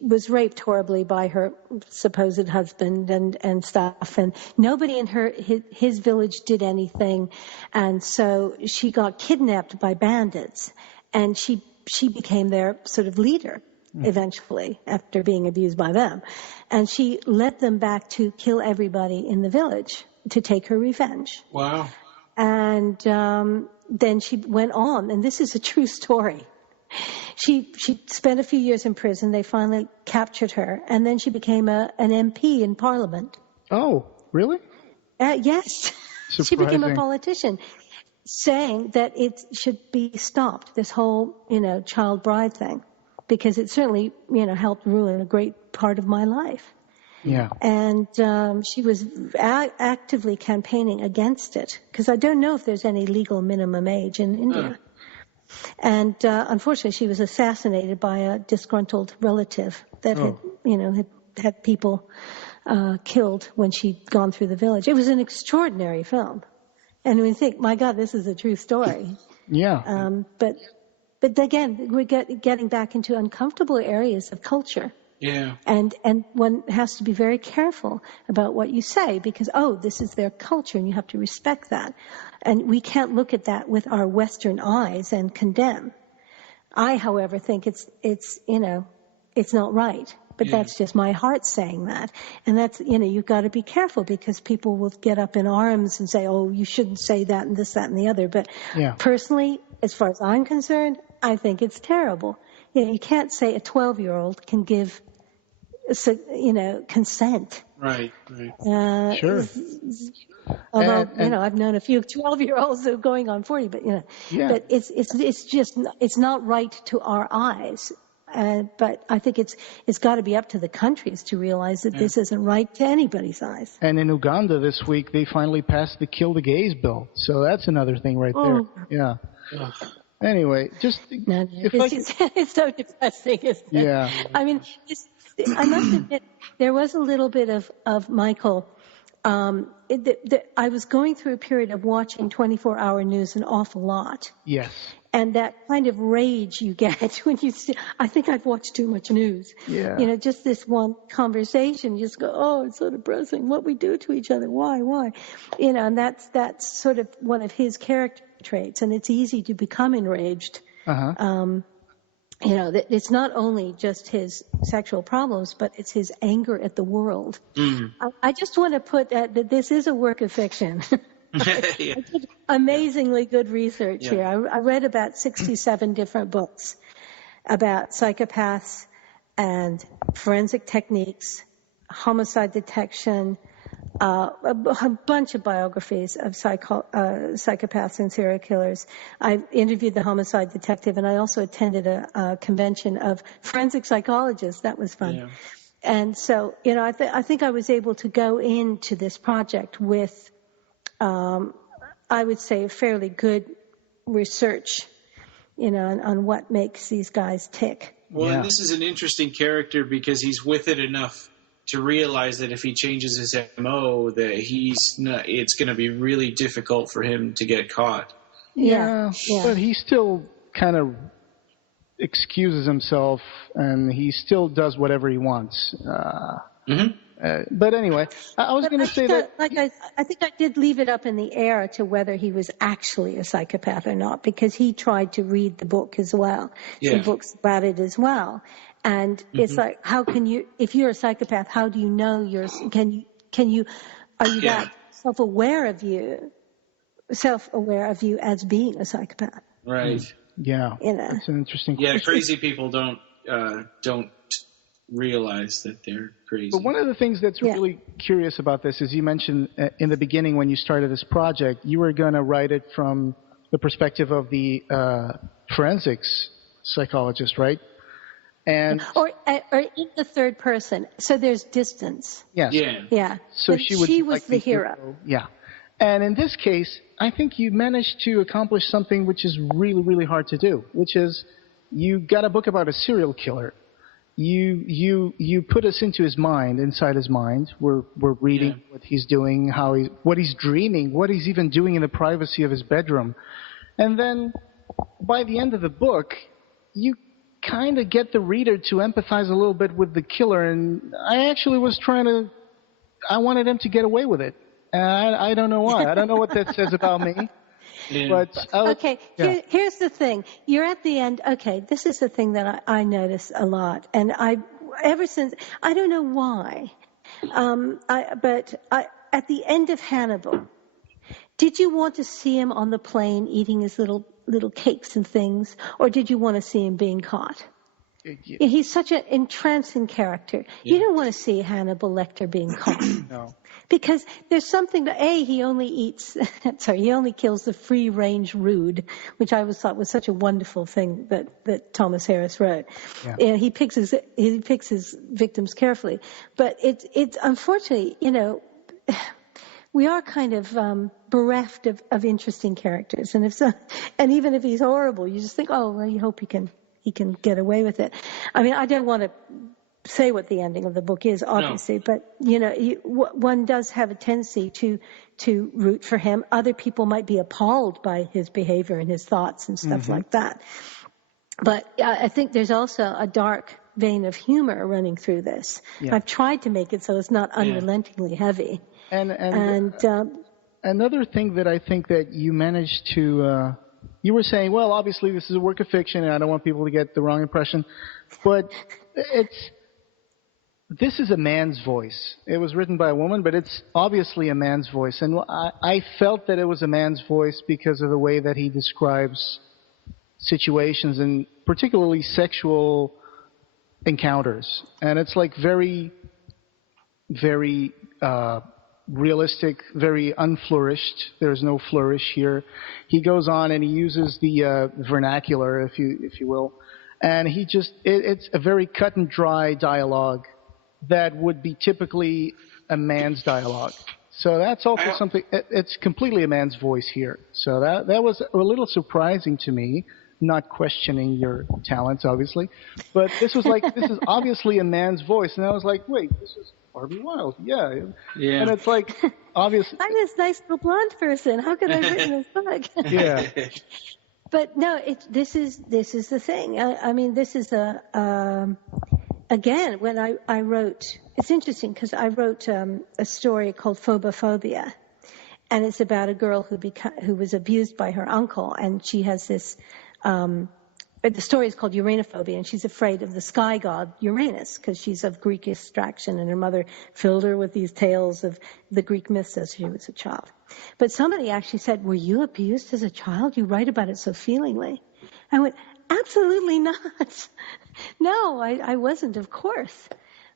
was raped horribly by her supposed husband and stuff. And nobody in his village did anything. And so she got kidnapped by bandits. And she became their sort of leader eventually after being abused by them. And she led them back to kill everybody in the village to take her revenge. Wow. And then she went on, and this is a true story. She spent a few years in prison. They finally captured her, and then she became an MP in Parliament. Oh, really? Yes. Surprising. She became a politician, saying that it should be stopped, this whole, you know, child bride thing, because it certainly, you know, helped ruin a great part of my life. Yeah. And she was actively campaigning against it, because I don't know if there's any legal minimum age in India. And unfortunately, she was assassinated by a disgruntled relative that had people killed when she'd gone through the village. It was an extraordinary film. And we think, my God, this is a true story. Yeah. But again, we're getting back into uncomfortable areas of culture. Yeah. And one has to be very careful about what you say because, this is their culture and you have to respect that. And we can't look at that with our Western eyes and condemn. I, however, think it's not right. But that's just my heart saying that. And that's, you've got to be careful because people will get up in arms and say, you shouldn't say that and this, that, and the other. But personally, as far as I'm concerned, I think it's terrible. You can't say a 12-year-old can give, consent. Right. Sure. Although, I've known a few 12-year-olds who are going on 40, but, but it's not right to our eyes. But I think it's got to be up to the countries to realize that this isn't right to anybody's eyes. And in Uganda this week, they finally passed the Kill the Gays bill. So that's another thing right there. Yeah. Ugh. Anyway, it's so depressing, isn't it? Yeah. I mean, I must admit, there was a little bit of Michael. I was going through a period of watching 24-hour news an awful lot. Yes. And that kind of rage you get when you see, I think I've watched too much news. Yeah. Just this one conversation, you just go, it's so depressing. What we do to each other. Why? And that's sort of one of his character traits. And it's easy to become enraged. Uh-huh. It's not only just his sexual problems, but it's his anger at the world. Mm. I just want to put that this is a work of fiction. I did amazingly good research here. I read about 67 different books about psychopaths and forensic techniques, homicide detection, a bunch of biographies of psychopaths and serial killers. I interviewed the homicide detective, and I also attended a convention of forensic psychologists. That was fun. Yeah. And so, I think I was able to go into this project with I would say fairly good research, on what makes these guys tick. Well, and this is an interesting character because he's with it enough to realize that if he changes his MO, that it's going to be really difficult for him to get caught. Yeah. But he still kind of excuses himself, and he still does whatever he wants. But anyway, I was going to say that... I think I did leave it up in the air to whether he was actually a psychopath or not, because he tried to read the book as well, the books about it as well. And it's like, how can you, if you're a psychopath, how do you know are you that self-aware of you as being a psychopath? Right. Yeah. That's an interesting question. Yeah, crazy people don't realize that they're crazy. But one of the things that's really curious about this is you mentioned in the beginning when you started this project, you were going to write it from the perspective of the forensics psychologist, right? And or in the third person, so there's distance. yes, Yeah. So but she was like the hero. Yeah. And in this case, I think you managed to accomplish something which is really, really hard to do, which is you got a book about a serial killer. You put us into his mind, inside his mind. We're reading what he's doing, what he's dreaming, what he's even doing in the privacy of his bedroom. And then by the end of the book, you kind of get the reader to empathize a little bit with the killer. And I actually was I wanted him to get away with it. And I don't know why. I don't know what that says about me. Yeah. But here's the thing. You're at the end. Okay, this is the thing that I notice a lot, and ever since I don't know why, at the end of Hannibal, did you want to see him on the plane eating his little cakes and things, or did you want to see him being caught? Yeah. He's such an entrancing character. Yeah. You don't want to see Hannibal Lecter being caught. No. Because there's something that, he only kills the free-range rude, which I always thought was such a wonderful thing that Thomas Harris wrote. Yeah. And he picks his victims carefully. But it's unfortunately, we are kind of bereft of interesting characters. And even if he's horrible, you just think, oh, well, you hope he can get away with it. I mean, I don't want to say what the ending of the book is, obviously, but one does have a tendency to root for him. Other people might be appalled by his behavior and his thoughts and stuff like that. But I think there's also a dark vein of humor running through this. Yeah. I've tried to make it so it's not unrelentingly heavy. And another thing that I think that you managed to you were saying, well, obviously this is a work of fiction, and I don't want people to get the wrong impression, but this is a man's voice. It was written by a woman, but it's obviously a man's voice. And I felt that it was a man's voice because of the way that he describes situations, and particularly sexual encounters. And it's like very, very realistic, very unflourished. There's no flourish here. He goes on and he uses the vernacular, if you will. And it's a very cut and dry dialogue that would be typically a man's dialogue. So that's also something, it's completely a man's voice here. So that was a little surprising to me, not questioning your talents, obviously. But this is obviously a man's voice. And I was like, wait, this is Barbie Wilde. Yeah. And it's like, obviously. I'm this nice little blonde person. How could I have written this book? Yeah. But no, this is the thing. I mean, this is again, when I wrote, it's interesting because I wrote a story called Phobophobia, and it's about a girl who was abused by her uncle, and she has this, the story is called Uranophobia, and she's afraid of the sky god Uranus because she's of Greek extraction, and her mother filled her with these tales of the Greek myths as she was a child. But somebody actually said, were you abused as a child? You write about it so feelingly. I went, absolutely not. No, I wasn't, of course.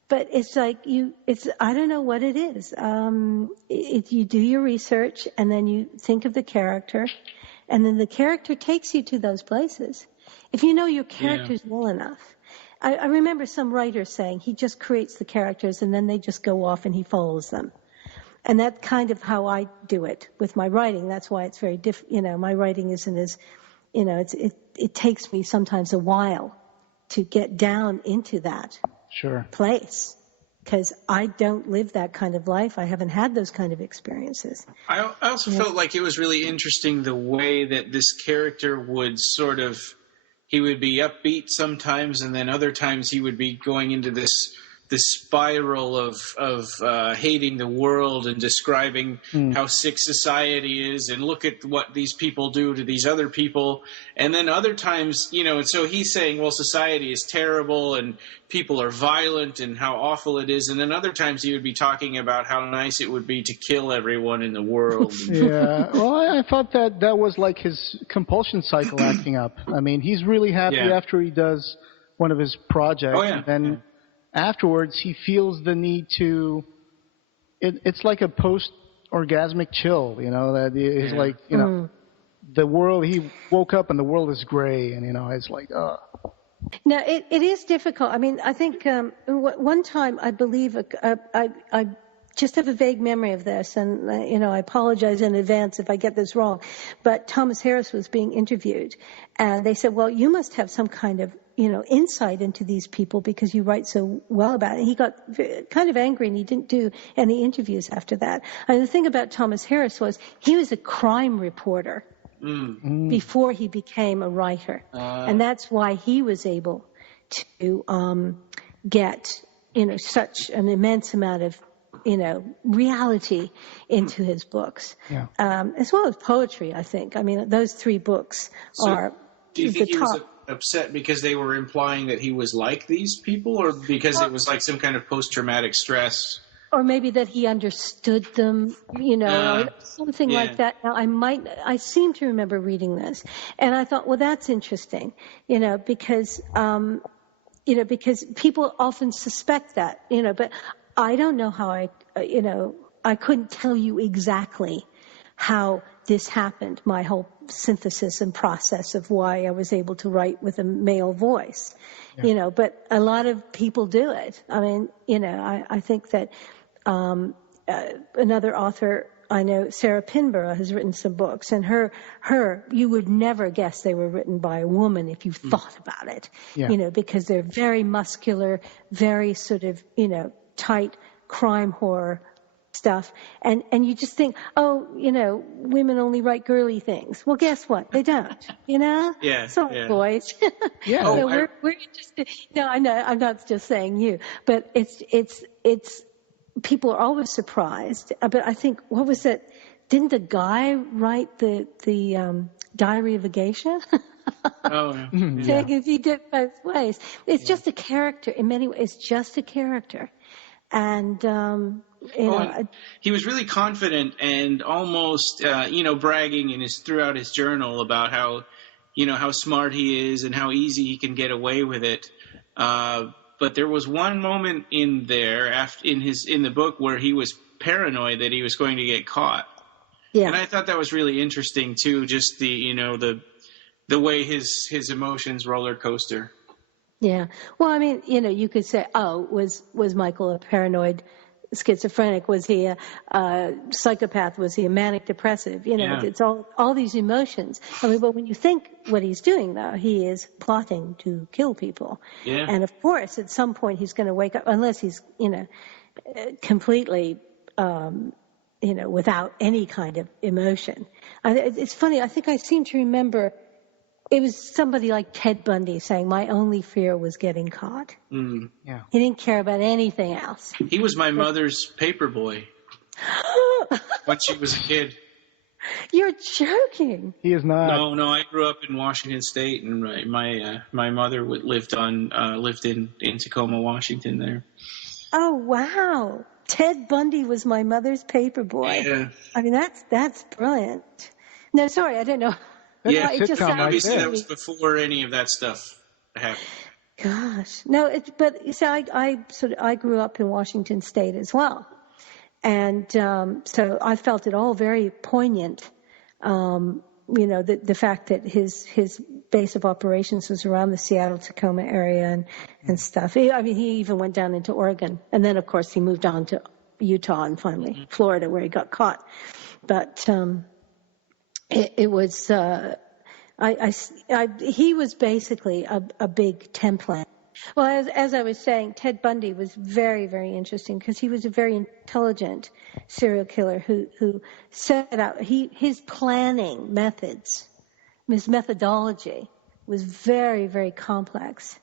But it's like I don't know what it is. You do your research and then you think of the character, and then the character takes you to those places. If you know your characters well enough. I remember some writer saying he just creates the characters and then they just go off and he follows them. And that's kind of how I do it with my writing. That's why it's very different. My writing isn't as, it takes me sometimes a while to get down into that place. Because I don't live that kind of life. I haven't had those kind of experiences. I also felt like it was really interesting the way that this character would he would be upbeat sometimes, and then other times he would be going into this spiral of hating the world and describing how sick society is, and look at what these people do to these other people. And then other times, so he's saying, well, society is terrible and people are violent and how awful it is. And then other times he would be talking about how nice it would be to kill everyone in the world. Yeah. Well, I thought that was like his compulsion cycle acting up. I mean, he's really happy after he does one of his projects. Oh, yeah. And then afterwards, he feels the need to. It's like a post-orgasmic chill, that he's like, the world. He woke up and the world is gray, and it's like, No, it is difficult. I mean, I think one time I believe I just have a vague memory of this, and I apologize in advance if I get this wrong. But Thomas Harris was being interviewed, and they said, "Well, you must have some kind of insight into these people because you write so well about it." And he got kind of angry, and he didn't do any interviews after that. And the thing about Thomas Harris was he was a crime reporter. Before he became a writer. And that's why he was able to get, such an immense amount of, reality into his books. Yeah. As well as poetry, I think. I mean, those three books are do you think the he top. Was upset because they were implying that he was like these people, or because it was like some kind of post-traumatic stress? Or maybe that he understood them, or something like that. Now, I seem to remember reading this, and I thought, well, that's interesting, because people often suspect that, but I don't know how I couldn't tell you exactly how this happened, my whole synthesis and process of why I was able to write with a male voice, but a lot of people do it. I mean, I think that another author I know, Sarah Pinborough, has written some books, and her, you would never guess they were written by a woman if you thought about it, because they're very muscular, very sort of, tight crime horror stuff. And you just think, women only write girly things. Well, guess what? They don't, Yeah. Sorry, boys. Yeah. So we're interested. No, I know, I'm not just saying you, but it's, people are always surprised. But I think, what was it? Didn't the guy write the Diary of a Geisha? Oh, yeah. If he did both ways. It's just a character. In many ways, it's just a character. And, he was really confident and almost, bragging throughout his journal about how smart he is and how easy he can get away with it. But there was one moment in there in the book where he was paranoid that he was going to get caught. Yeah. And I thought that was really interesting too, just the way his emotions roller coaster. Yeah. Well, I mean, you could say, was Michael a paranoid schizophrenic? Was he a psychopath? Was he a manic depressive? It's all these emotions. I mean, but when you think what he's doing, though, he is plotting to kill people. Yeah. And of course, at some point, he's going to wake up, unless he's, completely, without any kind of emotion. It's funny. I think I seem to remember it was somebody like Ted Bundy saying, "My only fear was getting caught." Yeah. He didn't care about anything else. He was my mother's paper boy when she was a kid. You're joking. He is not. No. I grew up in Washington State, and my mother lived in Tacoma, Washington. There. Oh wow! Ted Bundy was my mother's paper boy. Yeah. I mean, that's brilliant. No, sorry, I didn't know. Yeah, obviously that was before any of that stuff happened. Gosh, no, but you see, I grew up in Washington State as well, and so I felt it all very poignant. The fact that his base of operations was around the Seattle-Tacoma area and stuff. He even went down into Oregon, and then of course he moved on to Utah and finally Florida, where he got caught. But it was, he was basically a big template. Well, as I was saying, Ted Bundy was very, very interesting because he was a very intelligent serial killer who set out, his planning methods, his methodology was very, very complex.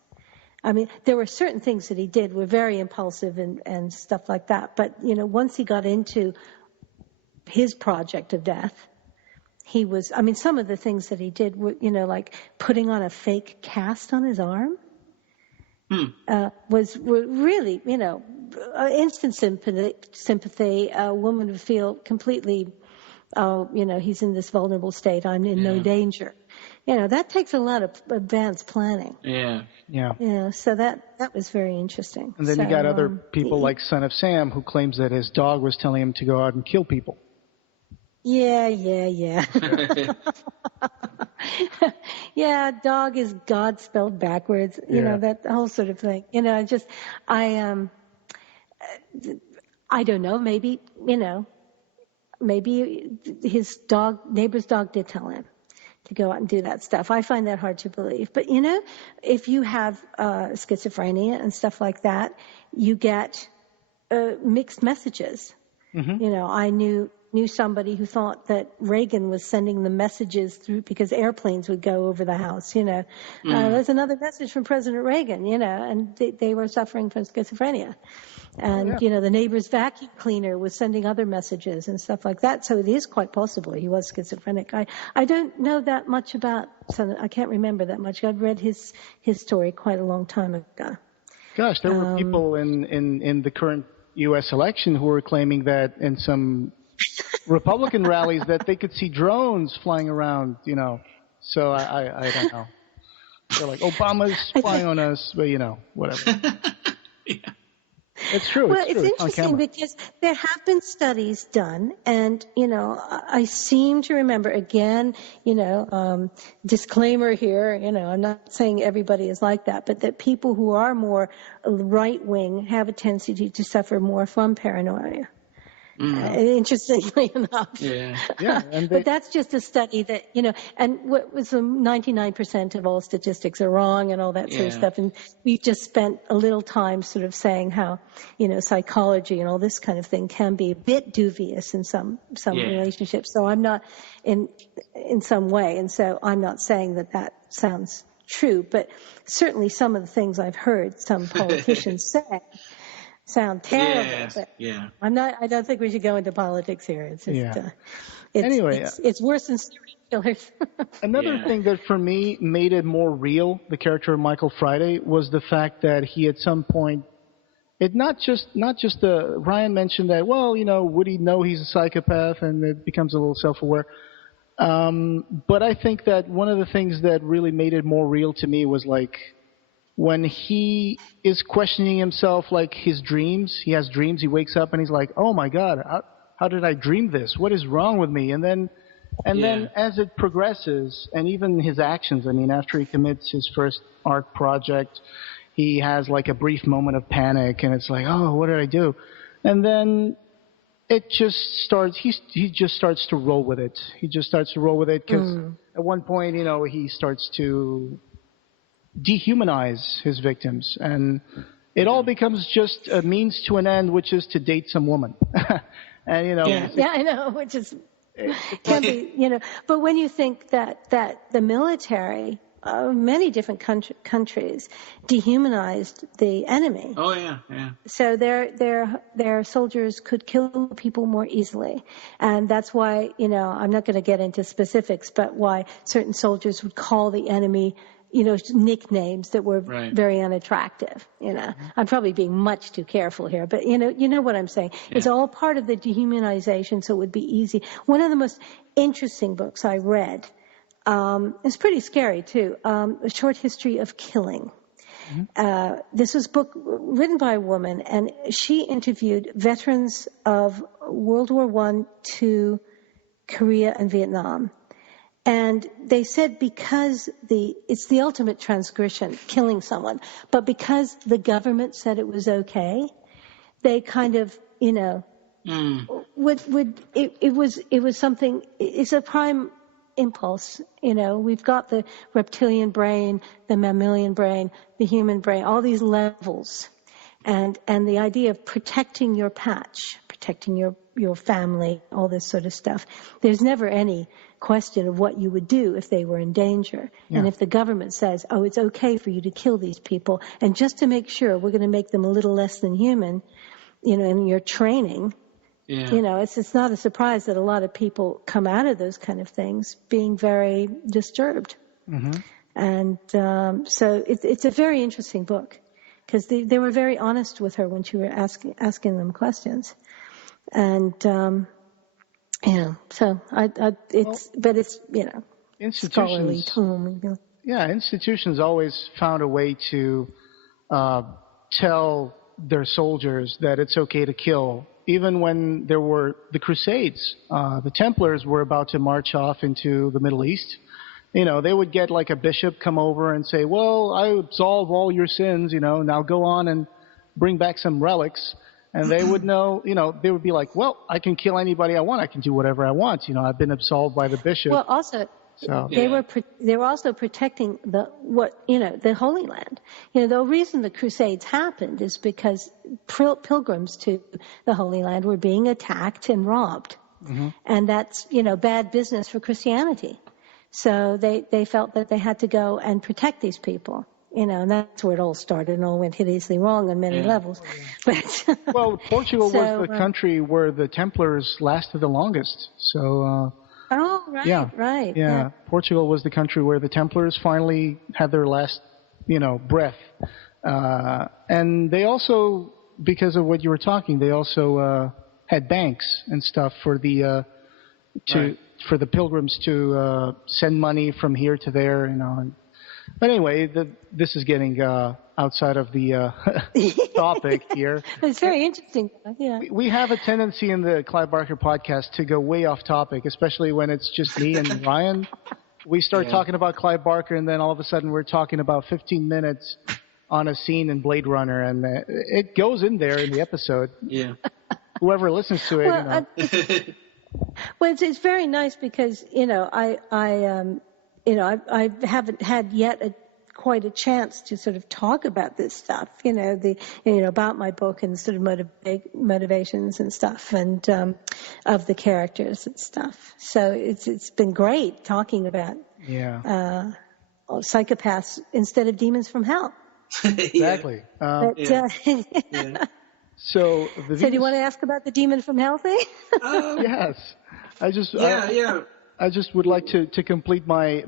I mean, there were certain things that he did were very impulsive and stuff like that. But, once he got into his project of death, some of the things that he did were, like putting on a fake cast on his arm, were really, instant sympathy. A woman would feel completely, he's in this vulnerable state. I'm in no danger. That takes a lot of advanced planning. Yeah. Yeah. So that was very interesting. And then you got other people like Son of Sam, who claims that his dog was telling him to go out and kill people. Yeah. Yeah, dog is God spelled backwards. You know, that whole sort of thing. You know, I don't know. Maybe, you know, maybe his neighbor's dog did tell him to go out and do that stuff. I find that hard to believe. But, you know, if you have schizophrenia and stuff like that, you get mixed messages. Mm-hmm. You know, I knew somebody who thought that Reagan was sending the messages through because airplanes would go over the house, you know. There's another message from President Reagan, you know, and they were suffering from schizophrenia. And, you know, the neighbor's vacuum cleaner was sending other messages and stuff like that. So it is quite possible he was schizophrenic. I don't know that much about, I can't remember that much. I'd read his story quite a long time ago. Gosh, there were people in the current U.S. election who were claiming that in some Republican rallies that they could see drones flying around, you know. So I don't know. They're like, Obama's spying on us, but, you know, whatever. Yeah. It's true. Well, it's interesting because there have been studies done, and, you know, I seem to remember, again, you know, disclaimer here, you know, I'm not saying everybody is like that, but that people who are more right-wing have a tendency to suffer more from paranoia. Interestingly enough. Yeah. But that's just a study that, you know, and what was 99% of all statistics are wrong and all that sort of stuff. And we've just spent a little time sort of saying how, you know, psychology and all this kind of thing can be a bit dubious in some relationships. So I'm not in some way. And so I'm not saying that sounds true, but certainly some of the things I've heard some politicians say sound terrible. Yes, but yeah. I don't think we should go into politics here. It's just, it's worse than serial killers. Another thing that for me made it more real, the character of Michael Friday, was the fact that he at some point, Ryan mentioned that, well, you know, would he know he's a psychopath, and it becomes a little self-aware. But I think that one of the things that really made it more real to me was like, when he is questioning himself, like his dreams, he has dreams, he wakes up and he's like, oh my God, how did I dream this? What is wrong with me? And then as it progresses, and even his actions, I mean, after he commits his first art project, he has like a brief moment of panic, and it's like, oh, what did I do? And then it just starts, he just starts to roll with it. He just starts to roll with it because at one point, you know, he starts to dehumanize his victims, and it all becomes just a means to an end, which is to date some woman. And, you know, I know, which is can be, you know. But when you think that the military of many different countries dehumanized the enemy. Oh yeah. So their soldiers could kill people more easily, and that's why, you know, I'm not going to get into specifics, but why certain soldiers would call the enemy, you know, nicknames that were very unattractive. You know, I'm probably being much too careful here, but you know what I'm saying. Yeah. It's all part of the dehumanization, so it would be easy. One of the most interesting books I read, it's pretty scary too, A Short History of Killing. This was a book written by a woman, and she interviewed veterans of World War I, II, Korea, and Vietnam. And they said because it's the ultimate transgression, killing someone, but because the government said it was okay, they kind of, you know, it was something. It's a prime impulse, you know. We've got the reptilian brain, the mammalian brain, the human brain, all these levels, and the idea of protecting your patch, protecting your family, all this sort of stuff. There's never any question of what you would do if they were in danger. Yeah. And if the government says, oh, it's okay for you to kill these people, and just to make sure we're going to make them a little less than human, you know, in your training, you know, it's not a surprise that a lot of people come out of those kind of things being very disturbed. And so it's a very interesting book, because they were very honest with her when she were asking them questions. And yeah, so but it's, you know, scholarly tome. Yeah, institutions always found a way to tell their soldiers that it's okay to kill. Even when there were the Crusades, the Templars were about to march off into the Middle East, they would get like a bishop come over and say, well, I absolve all your sins, now go on and bring back some relics. And they would know, they would be like, well, I can kill anybody I want. I can do whatever I want. I've been absolved by the bishop. Well, also, they were also protecting the Holy Land. The reason the Crusades happened is because pilgrims to the Holy Land were being attacked and robbed. Mm-hmm. And that's, bad business for Christianity. So they felt that they had to go and protect these people. And that's where it all started and all went hideously wrong on many levels. But well, Portugal was the country where the Templars lasted the longest. So right. Yeah. Portugal was the country where the Templars finally had their last, breath. And they also, because of what you were talking, they also had banks and stuff for the for the pilgrims to send money from here to there, But anyway, this is getting outside of the topic here. It's very interesting. Yeah. We have a tendency in the Clive Barker podcast to go way off topic, especially when it's just me and Ryan. We start talking about Clive Barker, and then all of a sudden we're talking about 15 minutes on a scene in Blade Runner, and it goes in there in the episode. Yeah. Whoever listens to it, Well, it's very nice because I haven't had yet quite a chance to sort of talk about this stuff, about my book and sort of motivations and stuff, and of the characters and stuff. So it's been great talking about psychopaths instead of demons from hell. Exactly. So do you want to ask about the demon from hell thing? Yes. I just would like to complete my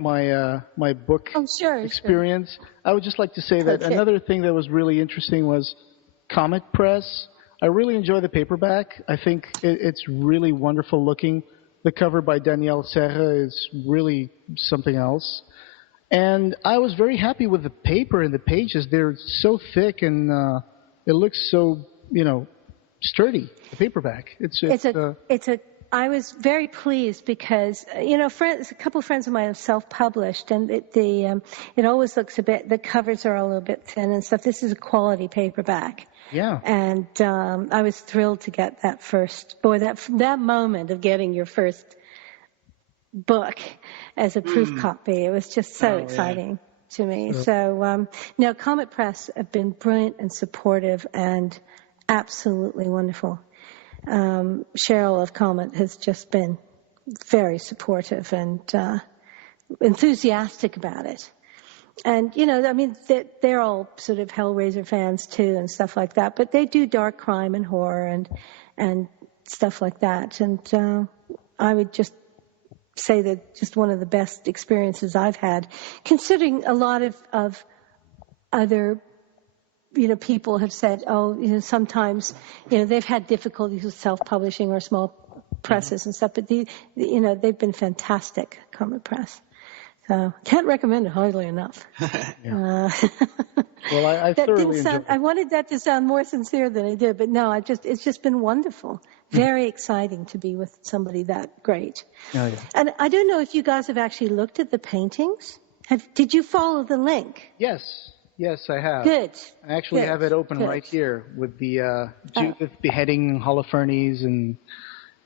book experience. Sure. I would just like to say that another thing that was really interesting was Comet Press. I really enjoy the paperback. I think it's really wonderful looking. The cover by Danielle Serre is really something else. And I was very happy with the paper and the pages. They're so thick and it looks so, sturdy, the paperback. I was very pleased because, a couple of friends of mine have self-published, and it always looks the covers are a little bit thin and stuff. This is a quality paperback. Yeah. And I was thrilled to get that that moment of getting your first book as a proof copy. It was just so exciting to me. So, Comet Press have been brilliant and supportive and absolutely wonderful. Cheryl of Comet has just been very supportive and enthusiastic about it. And, they're all sort of Hellraiser fans too and stuff like that, but they do dark crime and horror and stuff like that. And I would just say that just one of the best experiences I've had, considering a lot of other people have said, sometimes, they've had difficulties with self-publishing or small presses and stuff, but they've been fantastic, Comet Press. So can't recommend it hardly enough. Well, I thoroughly enjoyed it. I wanted that to sound more sincere than I did, but no, it's just been wonderful. Very exciting to be with somebody that great. Oh, yeah. And I don't know if you guys have actually looked at the paintings. Did you follow the link? Yes, I have. Good. I actually have it open right here with the Judith beheading Holofernes and,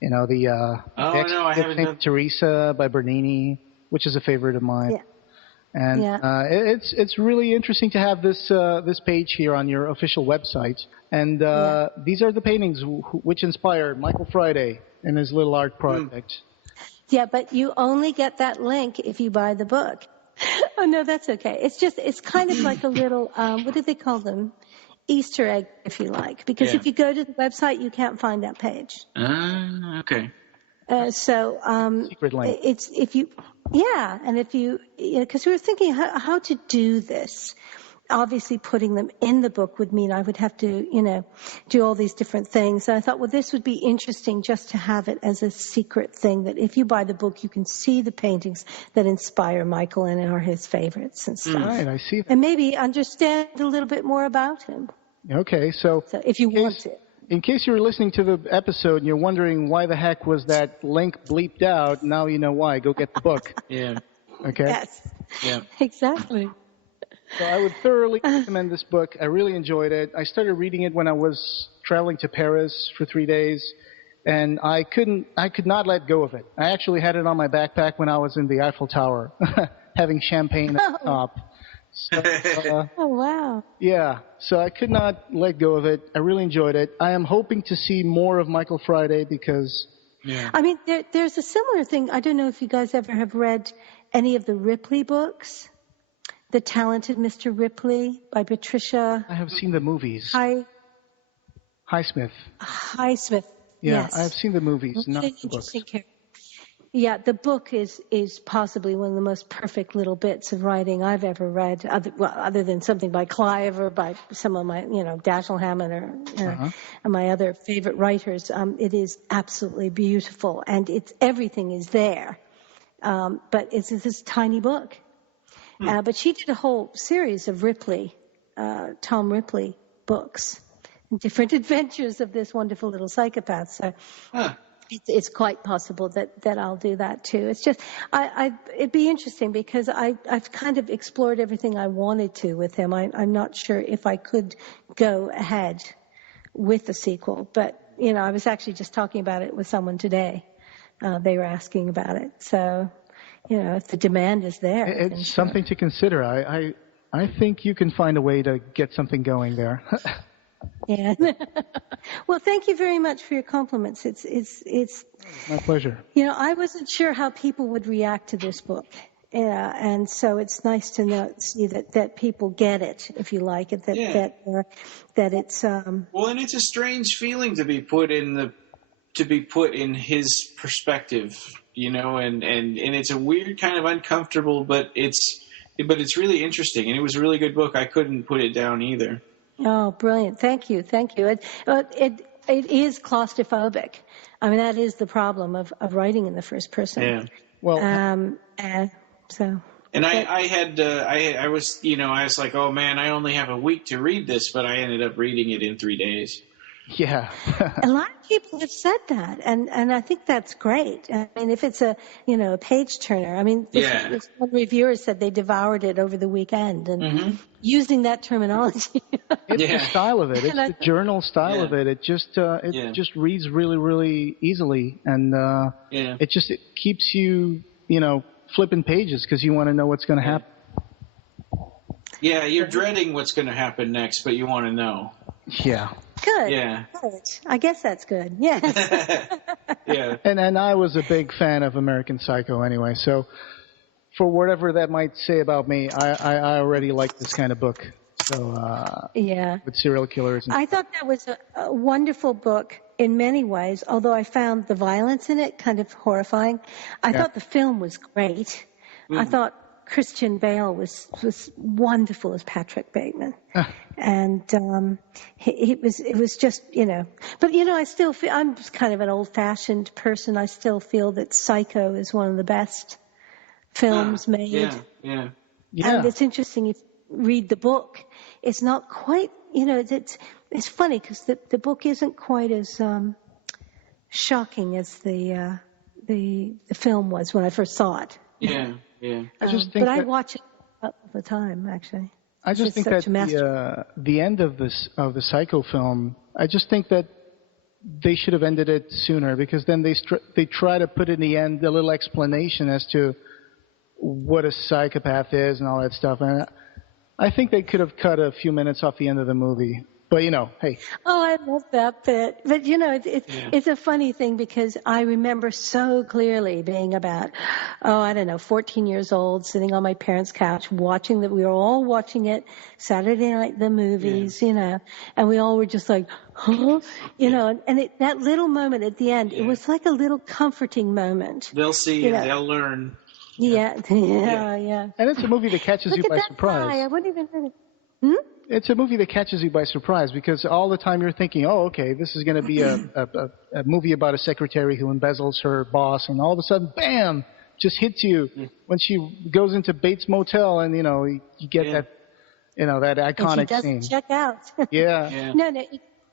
the Teresa by Bernini, which is a favorite of mine. Yeah. And it's really interesting to have this page here on your official website. And these are the paintings which inspired Michael Friday and his little art project. Yeah, but you only get that link if you buy the book. Oh, no, that's okay. It's kind of like a little, what do they call them? Easter egg, if you like. Because if you go to the website, you can't find that page. Okay. Secret link. It's because we were thinking how to do this. Obviously, putting them in the book would mean I would have to, do all these different things. And I thought, well, this would be interesting just to have it as a secret thing that if you buy the book, you can see the paintings that inspire Michael and are his favorites and stuff. Right, I see that. And maybe understand a little bit more about him. Okay, so if you want to. In case you were listening to the episode and you're wondering why the heck was that link bleeped out, now you know why. Go get the book. Yeah. Okay? Yes. Yeah. Exactly. So I would thoroughly recommend this book. I really enjoyed it. I started reading it when I was traveling to Paris for 3 days, and I could not let go of it. I actually had it on my backpack when I was in the Eiffel Tower, having champagne at the top. So, Oh, wow. yeah, so I could not let go of it. I really enjoyed it. I am hoping to see more of Michael Friday because... Yeah. I mean, there's a similar thing. I don't know if you guys ever have read any of the Ripley books. The Talented Mr. Ripley by Patricia I have seen the movies. Highsmith. Yeah, Yes. I have seen the movies, not Really the books. interesting character. Yeah, the book is possibly one of the most perfect little bits of writing I've ever read, other than something by Clive or by some of my, Dashiell Hammett or and my other favorite writers. It is absolutely beautiful, and everything is there. But it's this tiny book. But she did a whole series of Tom Ripley books, different adventures of this wonderful little psychopath. So it's quite possible that I'll do that too. It's just, it'd be interesting because I've kind of explored everything I wanted to with him. I'm not sure if I could go ahead with the sequel, but I was actually just talking about it with someone today. They were asking about it. So, if the demand is there. It's something to consider. I think you can find a way to get something going there. Yeah. Well, thank you very much for your compliments. It's my pleasure. I wasn't sure how people would react to this book. And so it's nice to see that people get it, if you like it, that it's well, and it's a strange feeling to be put in his perspective, and it's a weird kind of uncomfortable, but it's really interesting, and it was a really good book. I couldn't put it down either. Oh, brilliant. Thank you. It is claustrophobic. I mean, that is the problem of writing in the first person. Yeah. Well, so. And I was like, oh man, I only have a week to read this, but I ended up reading it in 3 days. Yeah. A lot of people have said that, and I think that's great. I mean, if it's a page turner, I mean, this one reviewer said they devoured it over the weekend, and using that terminology. It's the style of it. It's the journal style of it. It just reads really, really easily, and it keeps you flipping pages because you want to know what's going to happen. Yeah, you're dreading what's going to happen next, but you want to know. Yeah. Good. Yeah. Good. I guess that's good. Yes. Yeah. And I was a big fan of American Psycho anyway, so for whatever that might say about me, I already like this kind of book. So with serial killers. I thought that was a wonderful book in many ways, although I found the violence in it kind of horrifying. I thought the film was great. I thought Christian Bale was wonderful as Patrick Bateman. And it was just, but I still feel, I'm kind of an old-fashioned person. I still feel that Psycho is one of the best films made. Yeah. And it's interesting, if you read the book, it's not quite, it's funny because the book isn't quite as shocking as the film was when I first saw it. Yeah. I just think I watch it all the time, actually. I just think that the end of the Psycho film, I just think that they should have ended it sooner, because then they try to put in the end a little explanation as to what a psychopath is and all that stuff. And I think they could have cut a few minutes off the end of the movie. But, hey. Oh, I love that bit. But, it's a funny thing, because I remember so clearly being about, 14 years old, sitting on my parents' couch, we were all watching it Saturday night, the movies, and we all were just like, huh? And that little moment at the end, it was like a little comforting moment. They'll see and they'll learn. Yeah. And it's a movie that catches you by surprise. I wouldn't even heard it. It's a movie that catches you by surprise, because all the time you're thinking, oh, okay, this is going to be a movie about a secretary who embezzles her boss, and all of a sudden, bam, just hits you when she goes into Bates Motel, and, you get that, that iconic and she doesn't scene. check out. Yeah. No,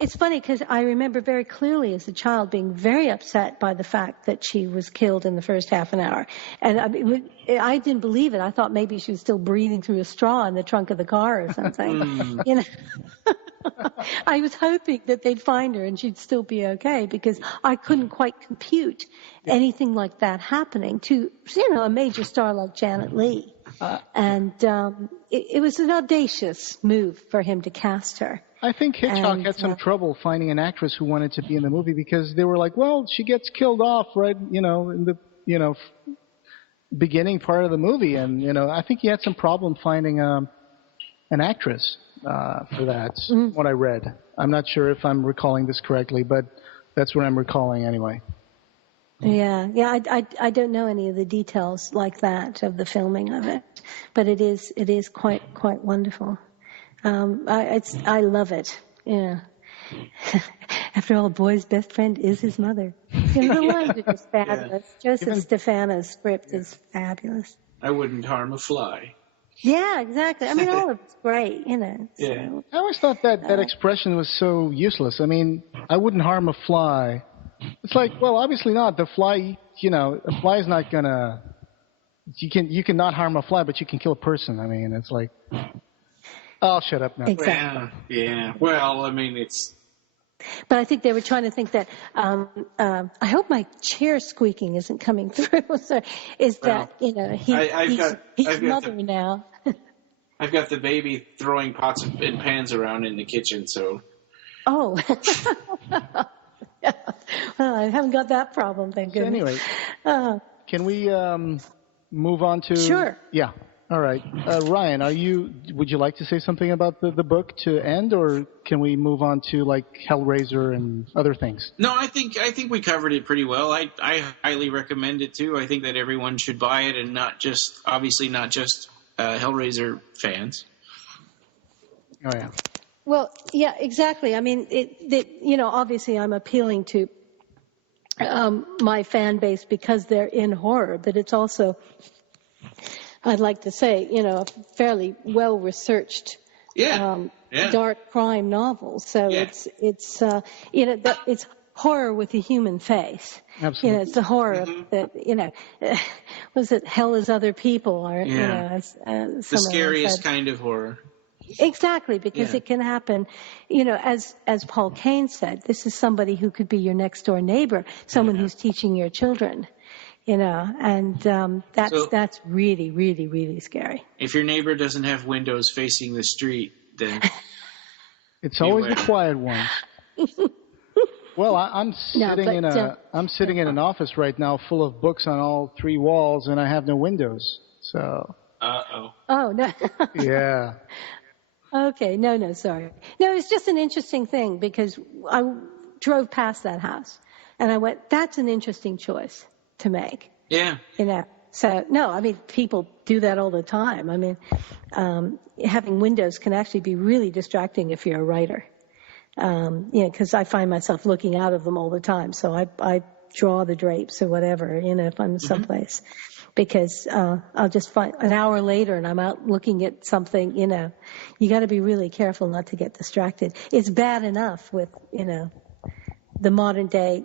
It's funny because I remember very clearly as a child being very upset by the fact that she was killed in the first half an hour. And I didn't believe it. I thought maybe she was still breathing through a straw in the trunk of the car or something. You know, I was hoping that they'd find her and she'd still be okay because I couldn't quite compute anything like that happening to, you know, a major star like Janet Leigh. And it was an audacious move for him to cast her. I think Hitchcock had some trouble finding an actress who wanted to be in the movie because they were like, well, she gets killed off right, you know, in the, you know, beginning part of the movie. And, you know, I think he had some problem finding an actress for that, what I read. I'm not sure if I'm recalling this correctly, but that's what I'm recalling anyway. Yeah. I don't know any of the details like that of the filming of it, but it is quite wonderful. I love it. Yeah. After all, a boy's best friend is his mother. You know, the lines are just fabulous. Joseph Stefano's script is fabulous. I wouldn't harm a fly. Yeah, exactly. I mean, all of it's great, you know. Yeah. So, I always thought that expression was so useless. I mean, I wouldn't harm a fly. It's like, well, obviously not. The fly, you know, a fly is not gonna. You can not harm a fly, but you can kill a person. I mean, it's like. I'll shut up now. Exactly. Yeah. Well, I mean, it's. But I think they were trying to think that. I hope my chair squeaking isn't coming through. So is that you know he's mother now. I've got the baby throwing pots and pans around in the kitchen, so. Oh. Well, I haven't got that problem, thank goodness. Anyway, can we move on to? Sure. Yeah. All right. Ryan, would you like to say something about the book to end, or can we move on to like Hellraiser and other things? No, I think we covered it pretty well. I highly recommend it too. I think that everyone should buy it, and not just Hellraiser fans. Oh yeah. Well, yeah, exactly. I mean, you know, obviously I'm appealing to my fan base because they're in horror, but it's also, I'd like to say, you know, a fairly well-researched dark crime novel. So it's you know, it's horror with a human face. Absolutely. You know, it's the horror that, you know, was it Hell is Other People, or you know, the scariest kind of horror. Exactly, because it can happen, you know, as Paul Kane said, this is somebody who could be your next door neighbor, someone who's teaching your children, you know, and that's really, really, really scary. If your neighbor doesn't have windows facing the street, then it's always the quiet ones. Well, I'm sitting in an office right now full of books on all three walls, and I have no windows. So. Oh no. Yeah. Okay, no, sorry. No, it's just an interesting thing because I drove past that house and I went, that's an interesting choice to make. Yeah. You know, so, no, I mean, people do that all the time. I mean, having windows can actually be really distracting if you're a writer. You know, because I find myself looking out of them all the time. So I draw the drapes or whatever, you know, if I'm someplace. Because I'll just find an hour later and I'm out looking at something, you know. You got to be really careful not to get distracted. It's bad enough with, you know, the modern day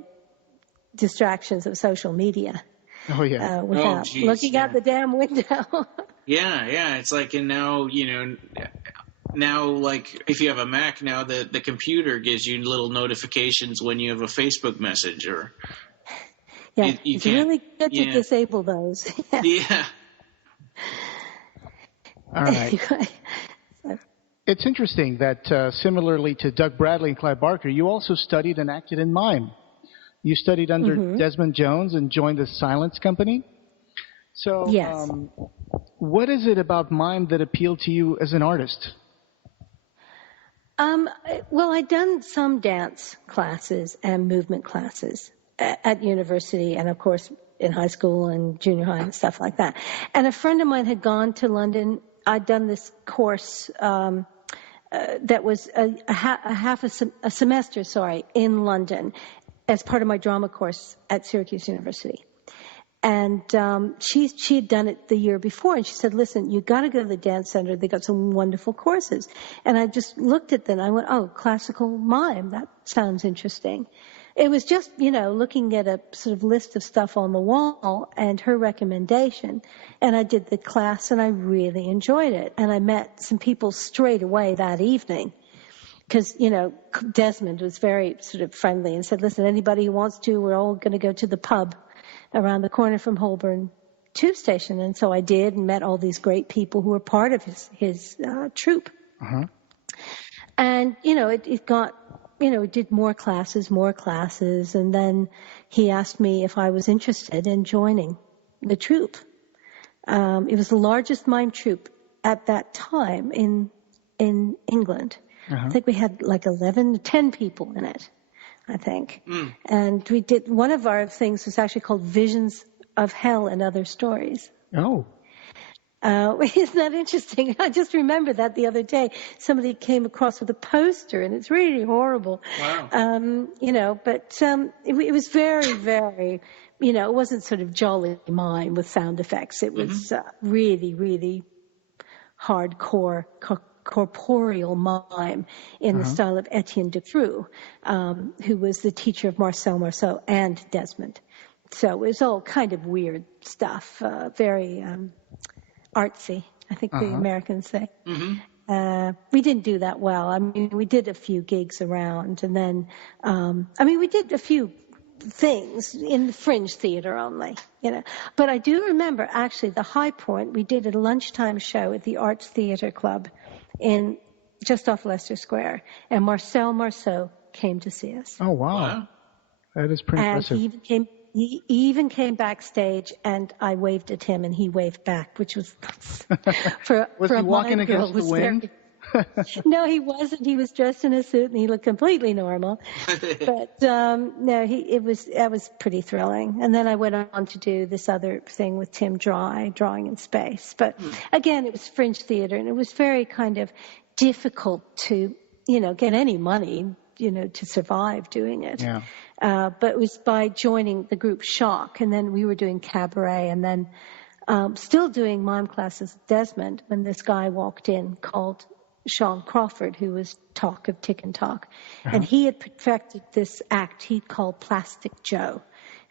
distractions of social media. Oh, yeah. Without looking out the damn window. Yeah. It's like, and now, you know, now, like, if you have a Mac now, the computer gives you little notifications when you have a Facebook message or... Yeah, it's really good to disable those. Yeah. All right. It's interesting that similarly to Doug Bradley and Clive Barker, you also studied and acted in mime. You studied under Desmond Jones and joined the Silence Company. So yes. What is it about mime that appealed to you as an artist? Well, I'd done some dance classes and movement classes at university and, of course, in high school and junior high and stuff like that. And a friend of mine had gone to London. I'd done this course that was a semester in London as part of my drama course at Syracuse University. And she had done it the year before, and she said, listen, you got to go to the dance center. They got some wonderful courses. And I just looked at them. I went, oh, classical mime. That sounds interesting. It was just, looking at a sort of list of stuff on the wall and her recommendation. And I did the class, and I really enjoyed it. And I met some people straight away that evening. Because, Desmond was very sort of friendly and said, listen, anybody who wants to, we're all going to go to the pub around the corner from Holborn Tube Station. And so I did, and met all these great people who were part of his troupe. Uh-huh. And, it got, did more classes. And then he asked me if I was interested in joining the troupe. It was the largest mime troupe at that time in England. Uh-huh. I think we had like 10 people in it, I think. And we did, one of our things was actually called Visions of Hell and Other Stories. Oh. Isn't that interesting? I just remember that the other day. Somebody came across with a poster, and it's really horrible. Wow. It was very, very, it wasn't sort of jolly mime with sound effects. It was really, really hardcore, corporeal mime in the style of Etienne Decroux, who was the teacher of Marcel Marceau and Desmond. So it was all kind of weird stuff, very artsy, I think the Americans say. Mm-hmm. We didn't do that well. I mean, we did a few gigs around, and then, we did a few things in the fringe theater only, But I do remember, actually, the high point, we did a lunchtime show at the Arts Theater Club just off Leicester Square, and Marcel Marceau came to see us. Oh, wow. That is pretty impressive. He even came backstage, and I waved at him, and he waved back, which was was he walking against the wind? No, he wasn't. He was dressed in a suit, and he looked completely normal. But that was pretty thrilling. And then I went on to do this other thing with Tim Dry, Drawing in Space. But again, it was fringe theater, and it was very kind of difficult to, get any money, to survive doing it. Yeah. But it was by joining the group Shock, and then we were doing cabaret, and then still doing mime classes with Desmond when this guy walked in called Sean Crawford, who was Talk of Tick and Talk. And he had perfected this act he called Plastic Joe.